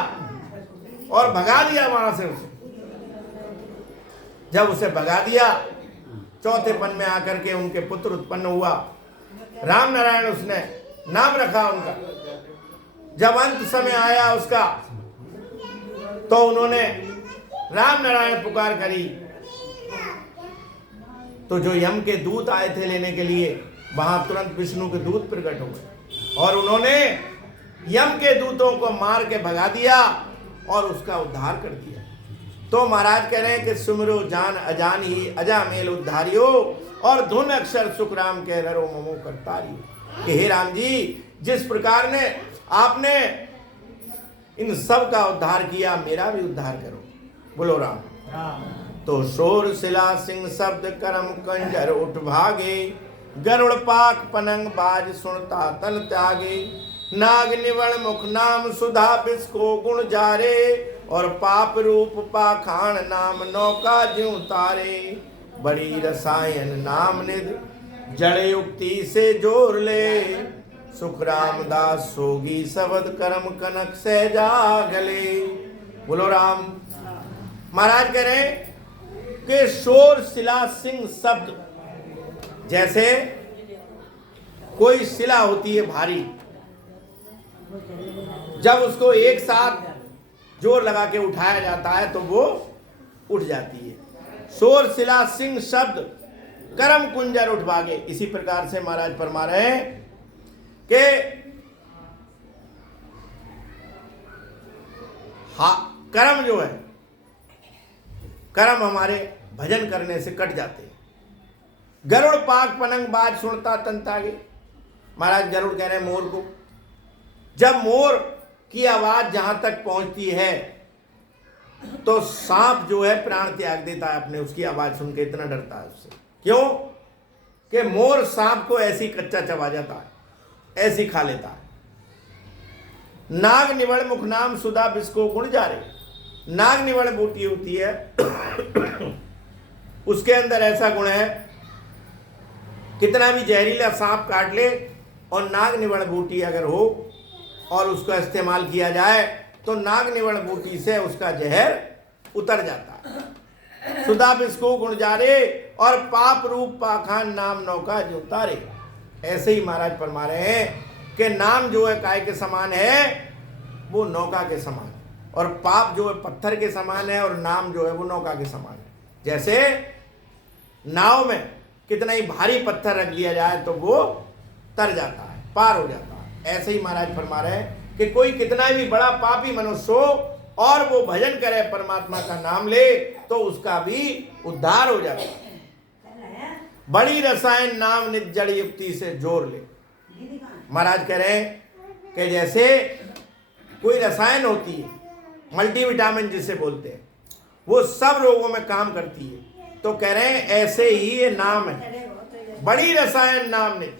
और भगा दिया वहां से उसे। जब उसे भगा दिया, चौथे पन में आकर के उनके पुत्र उत्पन्न हुआ, राम नारायण उसने नाम रखा उनका। जब अंत समय आया उसका, तो उन्होंने राम नारायण पुकार करी। तो जो यम के दूत आए थे लेने के लिए, वहां तुरंत विष्णु के दूत प्रकट हो गए और उन्होंने यम के दूतों को मार के भगा दिया और उसका उद्धार कर दिया। तो महाराज कह रहे हैं कि सुमरो जान अजान ही अजामेल उद्धारियो, और धुन अक्षर सुखराम कह रहो ममो करतारियो। कि हे राम जी, जिस प्रकार ने आपने इन सब का उद्धार किया, मेरा भी उद्धार करो। बोलो राम। तो शोर शिला सिंह शब्द करम कंजर उठ भागे, गरुड़ पाक पनंग बाज सुनता तन त्यागे। नाग निवण मुख नाम सुधा बिस्को गुण जारे, और पाप रूप पाखान नाम नौका ज्यों तारे। बड़ी रसायन नाम निध जड़ युक्ति से जोर ले, सुख रामदास सोगी शब्द करम कनक सहजा गले। बोलो राम। महाराज कह रहे कि शोर शिला सिंह शब्द, जैसे कोई शिला होती है भारी, जब उसको एक साथ जोर लगा के उठाया जाता है तो वो उठ जाती है। शोर शिला सिंह शब्द करम कुंजर उठ भागे। इसी प्रकार से महाराज फरमा रहे हैं कि कर्म जो है, कर्म हमारे भजन करने से कट जाते हैं। गरुड़ पाक पनंग बाज सुनता तंतागे। महाराज गरुड़ कह रहे हैं मोर को, जब मोर की आवाज जहां तक पहुंचती है तो सांप जो है प्राण त्याग देता है अपने, उसकी आवाज सुन के इतना डरता है उससे। क्यों? कि मोर सांप को ऐसी कच्चा चबा जाता है, ऐसी खा लेता है। नाग निवड़ मुख नाम सुधा बिस्को गुण जा रहे। नाग निवड़ बूटी होती है, उसके अंदर ऐसा गुण है, कितना भी जहरीला सांप काट ले और नाग निवण बूटी अगर हो और उसका इस्तेमाल किया जाए तो नाग निवण बूटी से उसका जहर उतर जाता है। सुधा बिस्को गुण जारे और पाप रूप पाखान नाम नौका जो तारे। ऐसे ही महाराज फरमा रहे हैं कि नाम जो है काय के समान है वो नौका के समान, और पाप जो है पत्थर के समान है और नाम जो है वो नौका के समान है। जैसे नाव में कितना ही भारी पत्थर रख दिया जाए तो वो तर जाता है, पार हो जाता है। ऐसे ही महाराज फरमा रहे हैं कि कोई कितना भी बड़ा पापी मनुष्य हो और वो भजन करे, परमात्मा का नाम ले, तो उसका भी उद्धार हो जाता है। बड़ी रसायन नाम निज जड़ युक्ति से जोड़ ले। महाराज कह रहे हैं कि जैसे कोई रसायन होती है, मल्टीविटामिन जिसे बोलते हैं, वो सब रोगों में काम करती है, तो कह रहे हैं ऐसे ही ये नाम है, बड़ी रसायन नाम निज।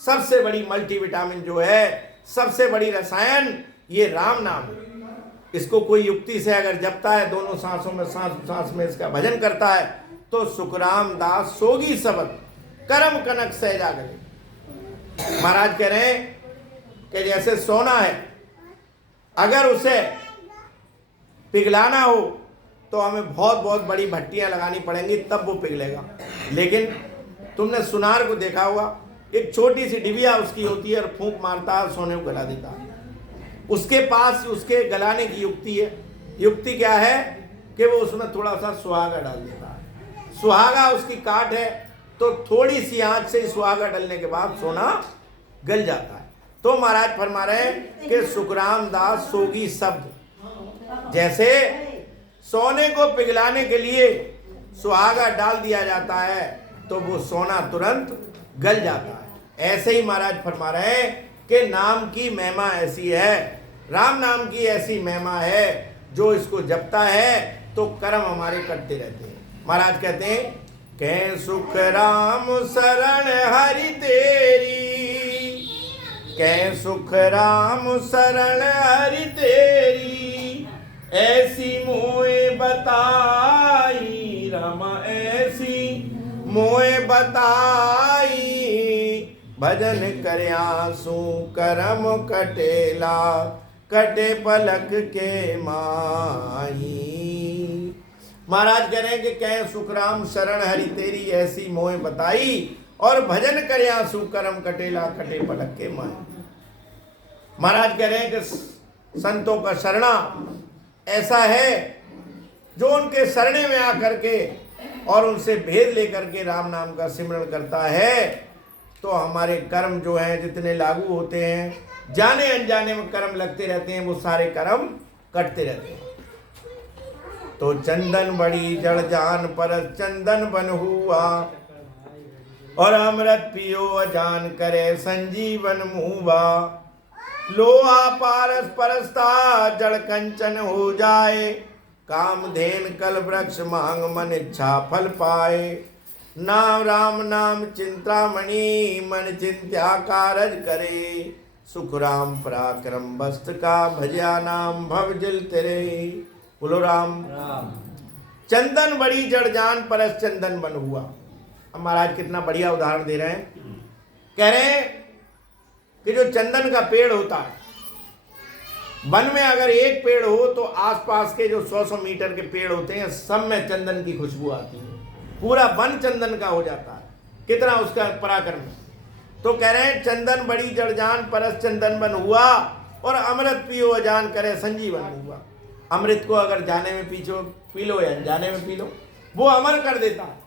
सबसे बड़ी मल्टीविटामिन जो है, सबसे बड़ी रसायन ये राम नाम है। इसको कोई युक्ति से अगर जपता है, दोनों सांसों में सांस में इसका भजन करता है, तो सुखराम दास सोगी सबद करम कनक सहजा गले। महाराज कह रहे हैं कि जैसे सोना है, अगर उसे पिघलाना हो तो हमें बहुत बहुत बड़ी भट्टियां लगानी पड़ेंगी, तब वो पिघलेगा। लेकिन तुमने सुनार को देखा होगा, एक छोटी सी डिबिया उसकी होती है और फूंक मारता है, सोने को गला देता है। उसके पास उसके गलाने की युक्ति है। युक्ति क्या है कि वो उसमें थोड़ा सा सुहागा डाल देता है। सुहागा उसकी काट है, तो थोड़ी सी आंच से सुहागा डालने के बाद सोना गल जाता है। तो महाराज फरमा रहे हैं कि सुखराम दास सोगी शब्द, जैसे सोने को पिघलाने के लिए सुहागा डाल दिया जाता है तो वो सोना तुरंत गल जाता है। ऐसे ही महाराज फरमा रहे हैं कि नाम की महिमा ऐसी है, राम नाम की ऐसी महिमा है, जो इसको जपता है तो कर्म हमारे कटते रहते हैं। महाराज कहते हैं कह सुख राम शरण हरि तेरी, कह सुख राम शरण हरि तेरी, ऐसी मोए बताई रामा ऐसी मोए बताई, भजन करयासु करम कटेला कटे पलक के माही। महाराज कह रहे हैं कि कह सुखराम शरण हरि तेरी, ऐसी मोए बताई, और भजन करयासु करम कटेला कटे पलक के माही। महाराज कह रहे हैं कि संतों का शरणा ऐसा है जो उनके शरणे में आकर के और उनसे भेद लेकर के राम नाम का सिमरण करता है, तो हमारे कर्म जो हैं जितने लागू होते हैं, जाने अनजाने में कर्म लगते रहते हैं, वो सारे कर्म कटते रहते हैं। तो चंदन बड़ी जड़ जान पर चंदन बन हुआ, और अमृत पियो अजान करे संजीवन मुआ, लोहा पारस परस्ता जड़ कंचन हो जाए, कामधेन कल वृक्ष मांग मन इच्छा फल पाए, नाम राम नाम चिंतामणि मन चिंत्या कारज करे, सुख राम पराक्रम वस्त का भज्या नाम भव जल तेरे। बोलो राम राम। चंदन बड़ी जड़ जान परस चंदन बन हुआ। अब महाराज कितना बढ़िया उदाहरण दे रहे हैं। कह रहे हैं कि जो चंदन का पेड़ होता है, वन में अगर एक पेड़ हो तो आसपास के जो 100-100 मीटर के पेड़ होते हैं, सब में चंदन की खुशबू आती है, पूरा वन चंदन का हो जाता है। कितना उसका पराक्रम। तो कह रहे हैं चंदन बड़ी जड़ जान परस चंदन बन हुआ, और अमृत पियो अजान करे संजीवन हुआ। अमृत को अगर जाने में पी लो या जाने में पी लो, वो अमर कर देता है।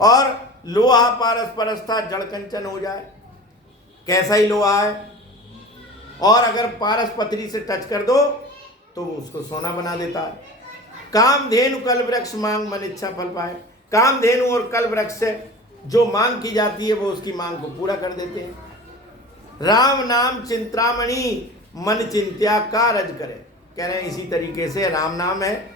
और लोहा पारस परस्ता जड़ कंचन हो जाए, कैसा ही लोहा है, और अगर पारस पथरी से टच कर दो तो उसको सोना बना देता है। कामधेनु कल वृक्ष मांग मन इच्छा फल पाए। कामधेनु और कल वृक्ष से जो मांग की जाती है वो उसकी मांग को पूरा कर देते हैं। राम नाम चिंतामणि मन चिंत्या कारज करे। कह रहे हैं इसी तरीके से राम नाम है,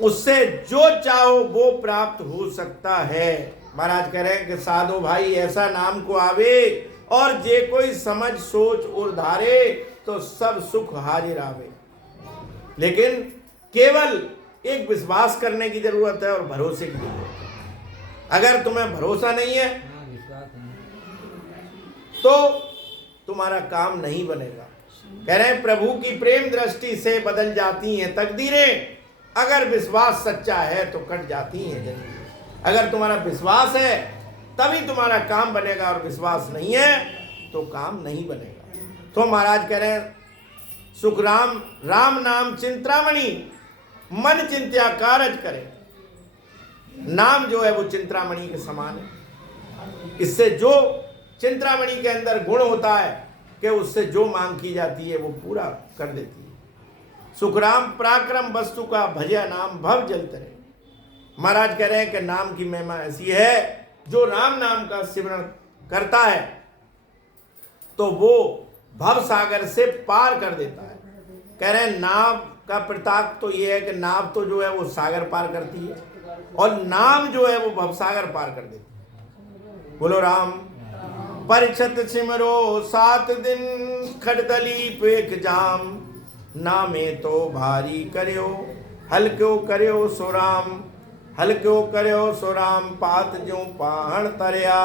उससे जो चाहो वो प्राप्त हो सकता है। महाराज कह रहे हैं कि साधो भाई ऐसा नाम को आवे, और जे कोई समझ सोच और धारे, तो सब सुख हाजिर आवे। लेकिन केवल एक विश्वास करने की जरूरत है और भरोसे की जरूरत है। अगर तुम्हें भरोसा नहीं है तो तुम्हारा काम नहीं बनेगा। कह रहे हैं प्रभु की प्रेम दृष्टि से बदल जाती हैं तकदीरें, अगर विश्वास सच्चा है तो कट जाती हैं जंजीरें। अगर तुम्हारा विश्वास है तभी तुम्हारा काम बनेगा और विश्वास नहीं है तो काम नहीं बनेगा। तो महाराज कह रहे हैं सुख राम राम नाम चिंतामणि, मन चिंत्या कारज करे। नाम जो है वो चिंतामणि के समान है। इससे जो चिंतामणि के अंदर गुण होता है कि उससे जो मांग की जाती है वो पूरा कर देती है। सुखराम पराक्रम वस्तु का भजया नाम भव जल तरे। महाराज कह रहे हैं कि नाम की महिमा ऐसी है, जो राम नाम का सिमरण करता है तो वो भव सागर से पार कर देता है। कह रहे हैं नाव का प्रताप तो ये है कि नाव तो जो है वो सागर पार करती है और नाम जो है वो भवसागर पार कर देती है। बोलो राम। परिछत सिमरो 7 दिन, खड़दली पेख जाम, नामे तो भारी करियो, हल्क्यो करियो सो राम, हल्क्यो करियो सो राम, पात ज्यों पाहण तरया,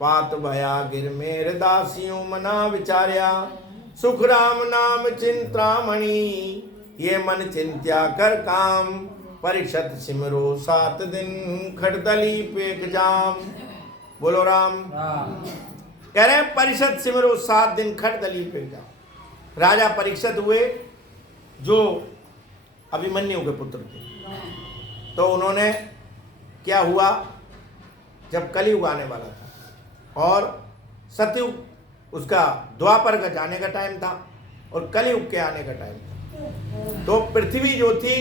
पात भया गिर मेर दासियों मना विचार्या, सुख राम नाम चिंतामणि, ये मन चिंत्या कर काम, परिषद सिमरो 7 दिन, खड़दली पेख जाम। बोलो राम। कह रहे हैं परिषद सिमरो 7 दिन, खड़दली पेख जाम। राजा परीक्षित हुए जो अभिमन्यु के पुत्र थे। तो उन्होंने क्या हुआ, जब कलयुग आने वाला था और सतयुग उसका द्वापर का जाने का टाइम था और कलयुग के आने का टाइम था, तो पृथ्वी जो थी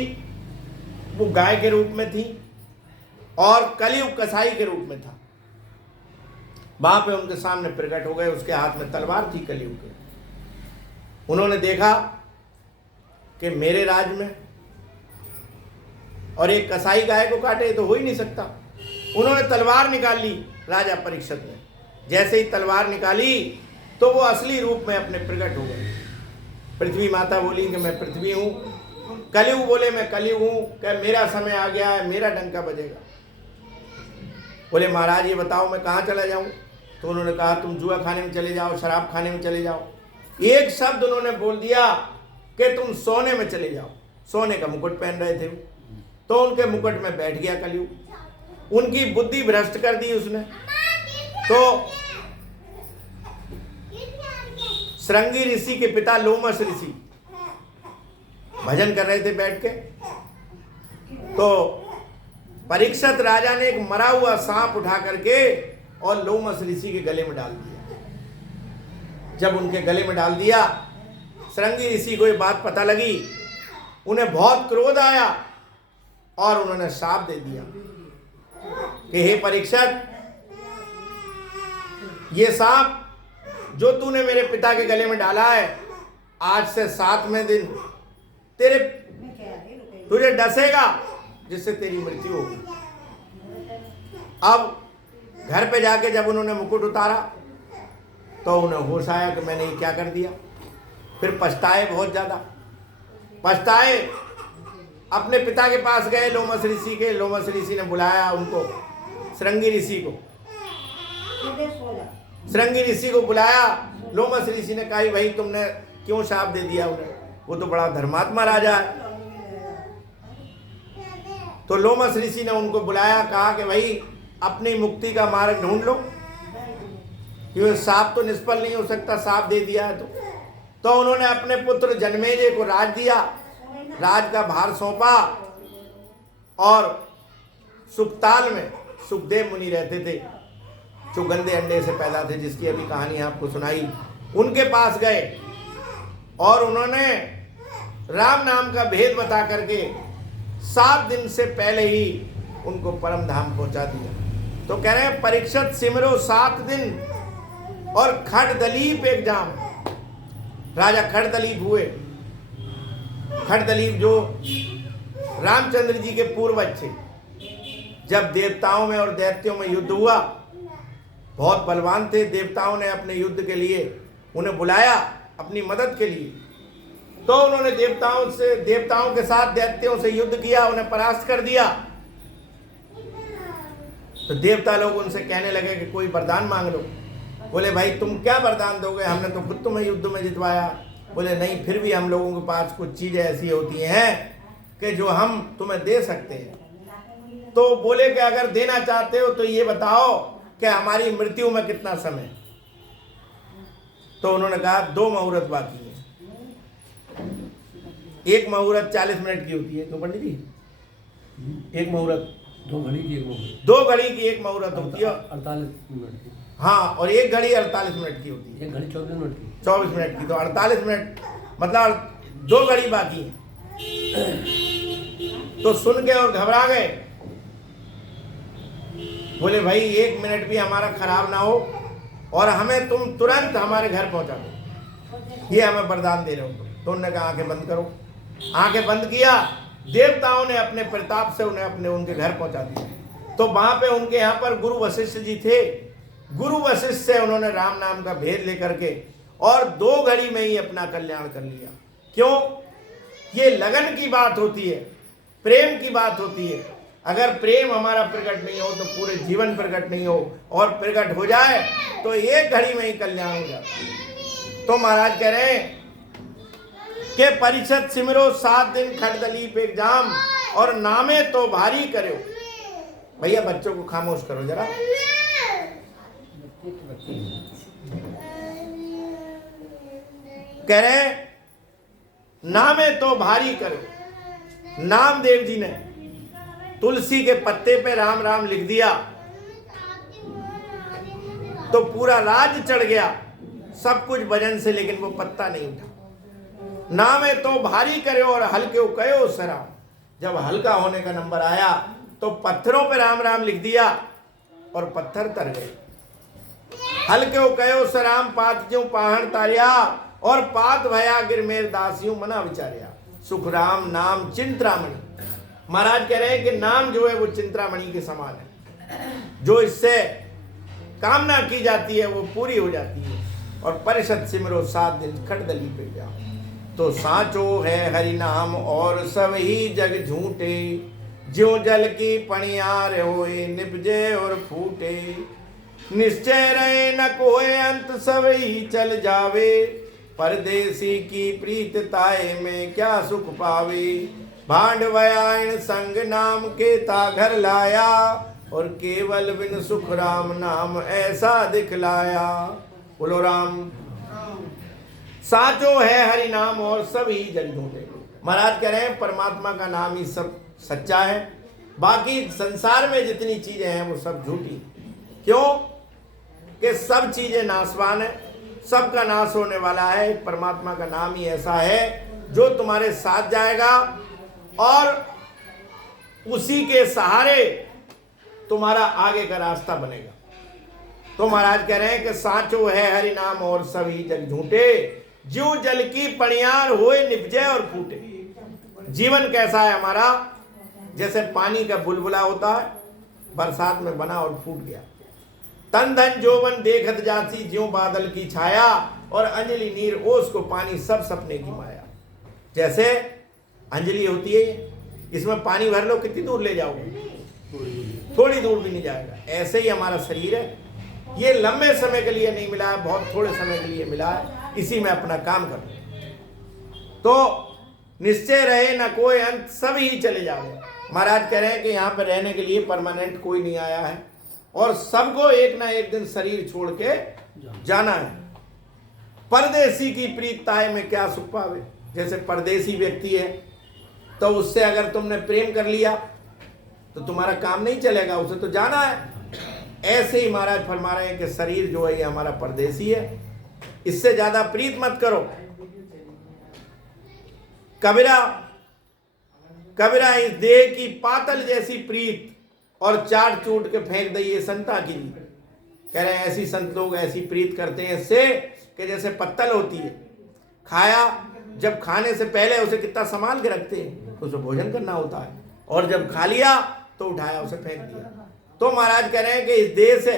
वो गाय के रूप में थी और कलयुग कसाई के रूप में था। वहां पे उनके सामने प्रकट हो गए, उसके हाथ में तलवार थी कलयुग के। उन्होंने देखा कि मेरे राज में और एक कसाई गाय को काटे तो हो ही नहीं सकता। उन्होंने तलवार निकाल ली राजा परीक्षित ने। जैसे ही तलवार निकाली तो वो असली रूप में अपने प्रकट हो गए। पृथ्वी माता बोली कि मैं पृथ्वी हूं, कलयुग बोले मैं कलयुग हूं, कि मेरा समय आ गया है, मेरा डंका बजेगा। बोले महाराज ये बताओ मैं कहाँ चला जाऊं? तो उन्होंने कहा तुम जुआ खाने में चले जाओ, शराब खाने में चले जाओ। एक शब्द उन्होंने बोल दिया कि तुम सोने में चले जाओ। सोने का मुकुट पहन रहे थे, तो उनके मुकुट में बैठ गया कलयुग। उनकी बुद्धि भ्रष्ट कर दी उसने। तो श्रृंगी ऋषि के पिता लोमस ऋषि भजन कर रहे थे बैठ के, तो परीक्षित राजा ने एक मरा हुआ सांप उठा करके और लोमस ऋषि के गले में डाल दिया। जब उनके गले में डाल दिया, श्रृंगी ऋषि को ये बात पता लगी, उन्हें बहुत क्रोध आया और उन्होंने शाप दे दिया कि हे परीक्षित, ये सांप जो तूने मेरे पिता के गले में डाला है, आज से 7वें दिन तुझे डसेगा, जिससे तेरी मृत्यु होगी। अब घर पे जाके जब उन्होंने मुकुट उतारा तो उन्हें होश आया कि मैंने ये क्या कर दिया। फिर पछताए, बहुत ज्यादा पछताए। अपने पिता के पास गए लोमस ऋषि के। लोमस ऋषि ने बुलाया उनको, श्रृंगी ऋषि को। श्रृंगी ऋषि को बुलाया। लोमस ऋषि ने कहा भाई तुमने क्यों शाप दे दिया उन्हें, वो तो बड़ा धर्मात्मा राजा है। तो लोमस ऋषि ने उनको बुलाया, कहा कि भाई अपनी मुक्ति का मार्ग ढूंढ लो, क्योंकि साप तो निष्फल नहीं हो सकता, साप दे दिया है तो उन्होंने अपने पुत्र जन्मेजय को राज दिया, राज का भार सौंपा। और सुखताल में सुखदेव मुनि रहते थे, जो गंदे अंडे से पैदा थे, जिसकी अभी कहानी आपको सुनाई। उनके पास गए और उन्होंने राम नाम का भेद बता करके 7 दिन से पहले ही उनको परम धाम पहुंचा दिया। तो कह रहे हैं परीक्षित सिमरो 7 दिन और खड़दलीप एक जाम। राजा खड़दलीप हुए। खड़दलीप जो रामचंद्र जी के पूर्वज थे। जब देवताओं में और दैत्यों में युद्ध हुआ, बहुत बलवान थे, देवताओं ने अपने युद्ध के लिए उन्हें बुलाया अपनी मदद के लिए। तो उन्होंने देवताओं के साथ दैत्यों से युद्ध किया, उन्हें परास्त कर दिया। तो देवता लोग उनसे कहने लगे कि कोई वरदान मांग लो। बोले भाई तुम क्या वरदान दोगे, हमने तो खुद तुम्हें युद्ध में जितवाया। बोले नहीं, फिर भी हम लोगों के पास कुछ चीजें ऐसी होती हैं कि जो हम तुम्हें दे सकते हैं। तो बोले कि अगर देना चाहते हो तो ये बताओ कि हमारी मृत्यु में कितना समय। तो उन्होंने कहा 2 मुहूर्त बाकी है। एक मुहूर्त 40 मिनट की होती है, तो पंडित जी एक मुहूर्त 2 घड़ी की एक मुहूर्त, 2 घड़ी की एक मुहूर्त होती है, 48 मिनट की। हाँ, और 1 घड़ी 48 मिनट की होती है। 1 घड़ी 24 मिनट की, 24 मिनट की, तो 48 मिनट मतलब 2 घड़ी बाकी है। तो सुन के और घबरा गए। बोले भाई 1 मिनट भी हमारा खराब ना हो और हमें तुम तुरंत हमारे घर पहुंचा दो, ये हमें वरदान दे रहे हो। तो उन्होंने कहा आंखें बंद करो। आंखें बंद किया, देवताओं ने अपने प्रताप से उन्हें उनके घर पहुंचा दिया। तो वहां पे उनके यहाँ पर गुरु वशिष्ठ जी थे। गुरु वशिष्ठ से उन्होंने राम नाम का भेद लेकर के और 2 घड़ी में ही अपना कल्याण कर लिया। क्यों? ये लगन की बात होती है, प्रेम की बात होती है। अगर प्रेम हमारा प्रकट नहीं हो तो पूरे जीवन प्रकट नहीं हो, और प्रकट हो जाए तो 1 घड़ी में ही कल्याण हो जाता है। तो महाराज कह रहे हैं कि परिषद सिमरो 7 दिन खड़दलीप एग्जाम और नामे तो भारी करो। भैया बच्चों को खामोश करो जरा। कह रहे नामे तो भारी करो। नामदेव जी ने तुलसी के पत्ते पे राम राम लिख दिया तो पूरा राज चढ़ गया, सब कुछ भजन से, लेकिन वो पत्ता नहीं उठा। नामे तो भारी करो और हल्के कयो सराम। जब हल्का होने का नंबर आया तो पत्थरों पे राम राम लिख दिया और पत्थर तर गए। हल्के कयो सराम पात ज्यों पाहन तारिया और पात भया गिरमेर दासियों मना विचारिया। सुखराम नाम चिंतरामणि। महाराज कह रहे हैं कि नाम जो है वो चिंतरामणि के समान है, जो इससे कामना की जाती है वो पूरी हो जाती है। और परिषद सिमरो 7 दिन खड़दली पे जाओ। तो साचो है हरि नाम और सब ही जग झूठे, ज्यों जल की पणियार होए निपजे और फूटे। निश्चय रहे न कोई अंत सब ही चल जावे, परदेसी की प्रीत ताए में क्या सुख पावे। भांड वयायण संग नाम के ता घर लाया और केवल बिन सुख राम नाम ऐसा दिखलाया। बोलो राम। साचो है हरि नाम और सभी जग झूठे। महाराज कह रहे हैं परमात्मा का नाम ही सब सच्चा है, बाकी संसार में जितनी चीजें हैं वो सब झूठी। क्यों? कि सब चीजें नाशवान है, सबका नाश होने वाला है। परमात्मा का नाम ही ऐसा है जो तुम्हारे साथ जाएगा और उसी के सहारे तुम्हारा आगे का रास्ता बनेगा। तो महाराज कह रहे हैं कि साचो है हरि नाम और सभी जग झूठे, ज्यों जल की पणियार होए निपजे और फूटे। जीवन कैसा है हमारा? जैसे पानी का बुलबुला होता है, बरसात में बना और फूट गया। तन धन जोवन देखत जाती ज्यों बादल की छाया और अंजलि नीर ओस को पानी सब सपने की माया। जैसे अंजलि होती है, इसमें पानी भर लो, कितनी दूर ले जाओगे? थोड़ी दूर भी नहीं जाएगा। ऐसे ही हमारा शरीर है, ये लंबे समय के लिए नहीं मिला है, बहुत थोड़े समय के लिए मिला है। इसी में अपना काम करो तो निश्चय रहे न कोई अंत सब ही चले जाओगे। महाराज कह रहे हैं कि यहाँ पर रहने के लिए परमानेंट कोई नहीं आया है और सबको एक ना एक दिन शरीर छोड़ के जाना है। परदेसी की प्रीतताए में क्या सुख पावे। जैसे परदेसी व्यक्ति है तो उससे अगर तुमने प्रेम कर लिया तो तुम्हारा काम नहीं चलेगा, उसे तो जाना है। ऐसे ही महाराज फरमा रहे हैं कि शरीर जो है ये हमारा परदेसी है, इससे ज्यादा प्रीत मत करो। कबीरा इस देह की पातल जैसी प्रीत और चाट चूट के फेंक दइए संता की। कह रहे हैं ऐसी संत लोग ऐसी प्रीत करते हैं इससे कि जैसे पत्तल होती है, खाया जब खाने से पहले उसे कितना संभाल के रखते हैं, तो उसे भोजन करना होता है, और जब खा लिया तो उठाया उसे फेंक दिया। तो महाराज कह रहे हैं कि इस देह से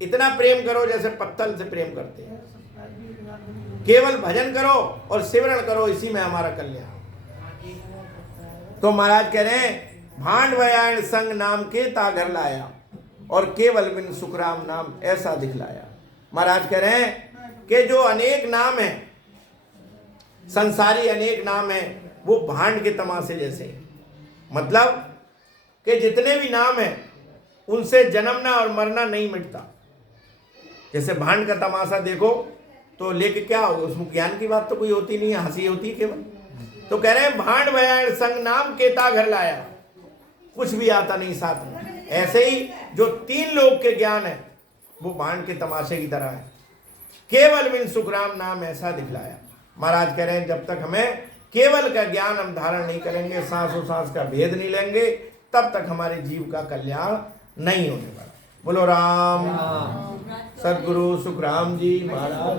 इतना प्रेम करो जैसे पत्तल से प्रेम करते हैं। केवल भजन करो और सिमरण करो, इसी में हमारा कल्याण। तो महाराज कह रहे हैं भांड भयाण संग नाम के ता घर लाया और केवल बिन सुखराम नाम ऐसा दिखलाया। महाराज कह रहे हैं कि जो अनेक नाम है, संसारी अनेक नाम है, वो भांड के तमाशे जैसे हैं। मतलब कि जितने भी नाम हैं उनसे जन्मना और मरना नहीं मिटता। जैसे भांड का तमाशा देखो तो लेके क्या होगा, उसमें ज्ञान की बात तो कोई होती नहीं है, हंसी होती है केवल। तो कह रहे हैं भांड भयाण संग नाम केता घर लाया, कुछ भी आता नहीं साथ में। ऐसे ही जो 3 लोक के ज्ञान है वो भांड के तमाशे की तरह है। केवल बिन सुखराम नाम ऐसा दिखलाया। महाराज कह रहे हैं जब तक हमें केवल का ज्ञान हम धारण नहीं करेंगे, सांसों सांस का भेद नहीं लेंगे, तब तक हमारे जीव का कल्याण नहीं होने वाला। बोलो राम सदगुरु सुखराम जी महाराज।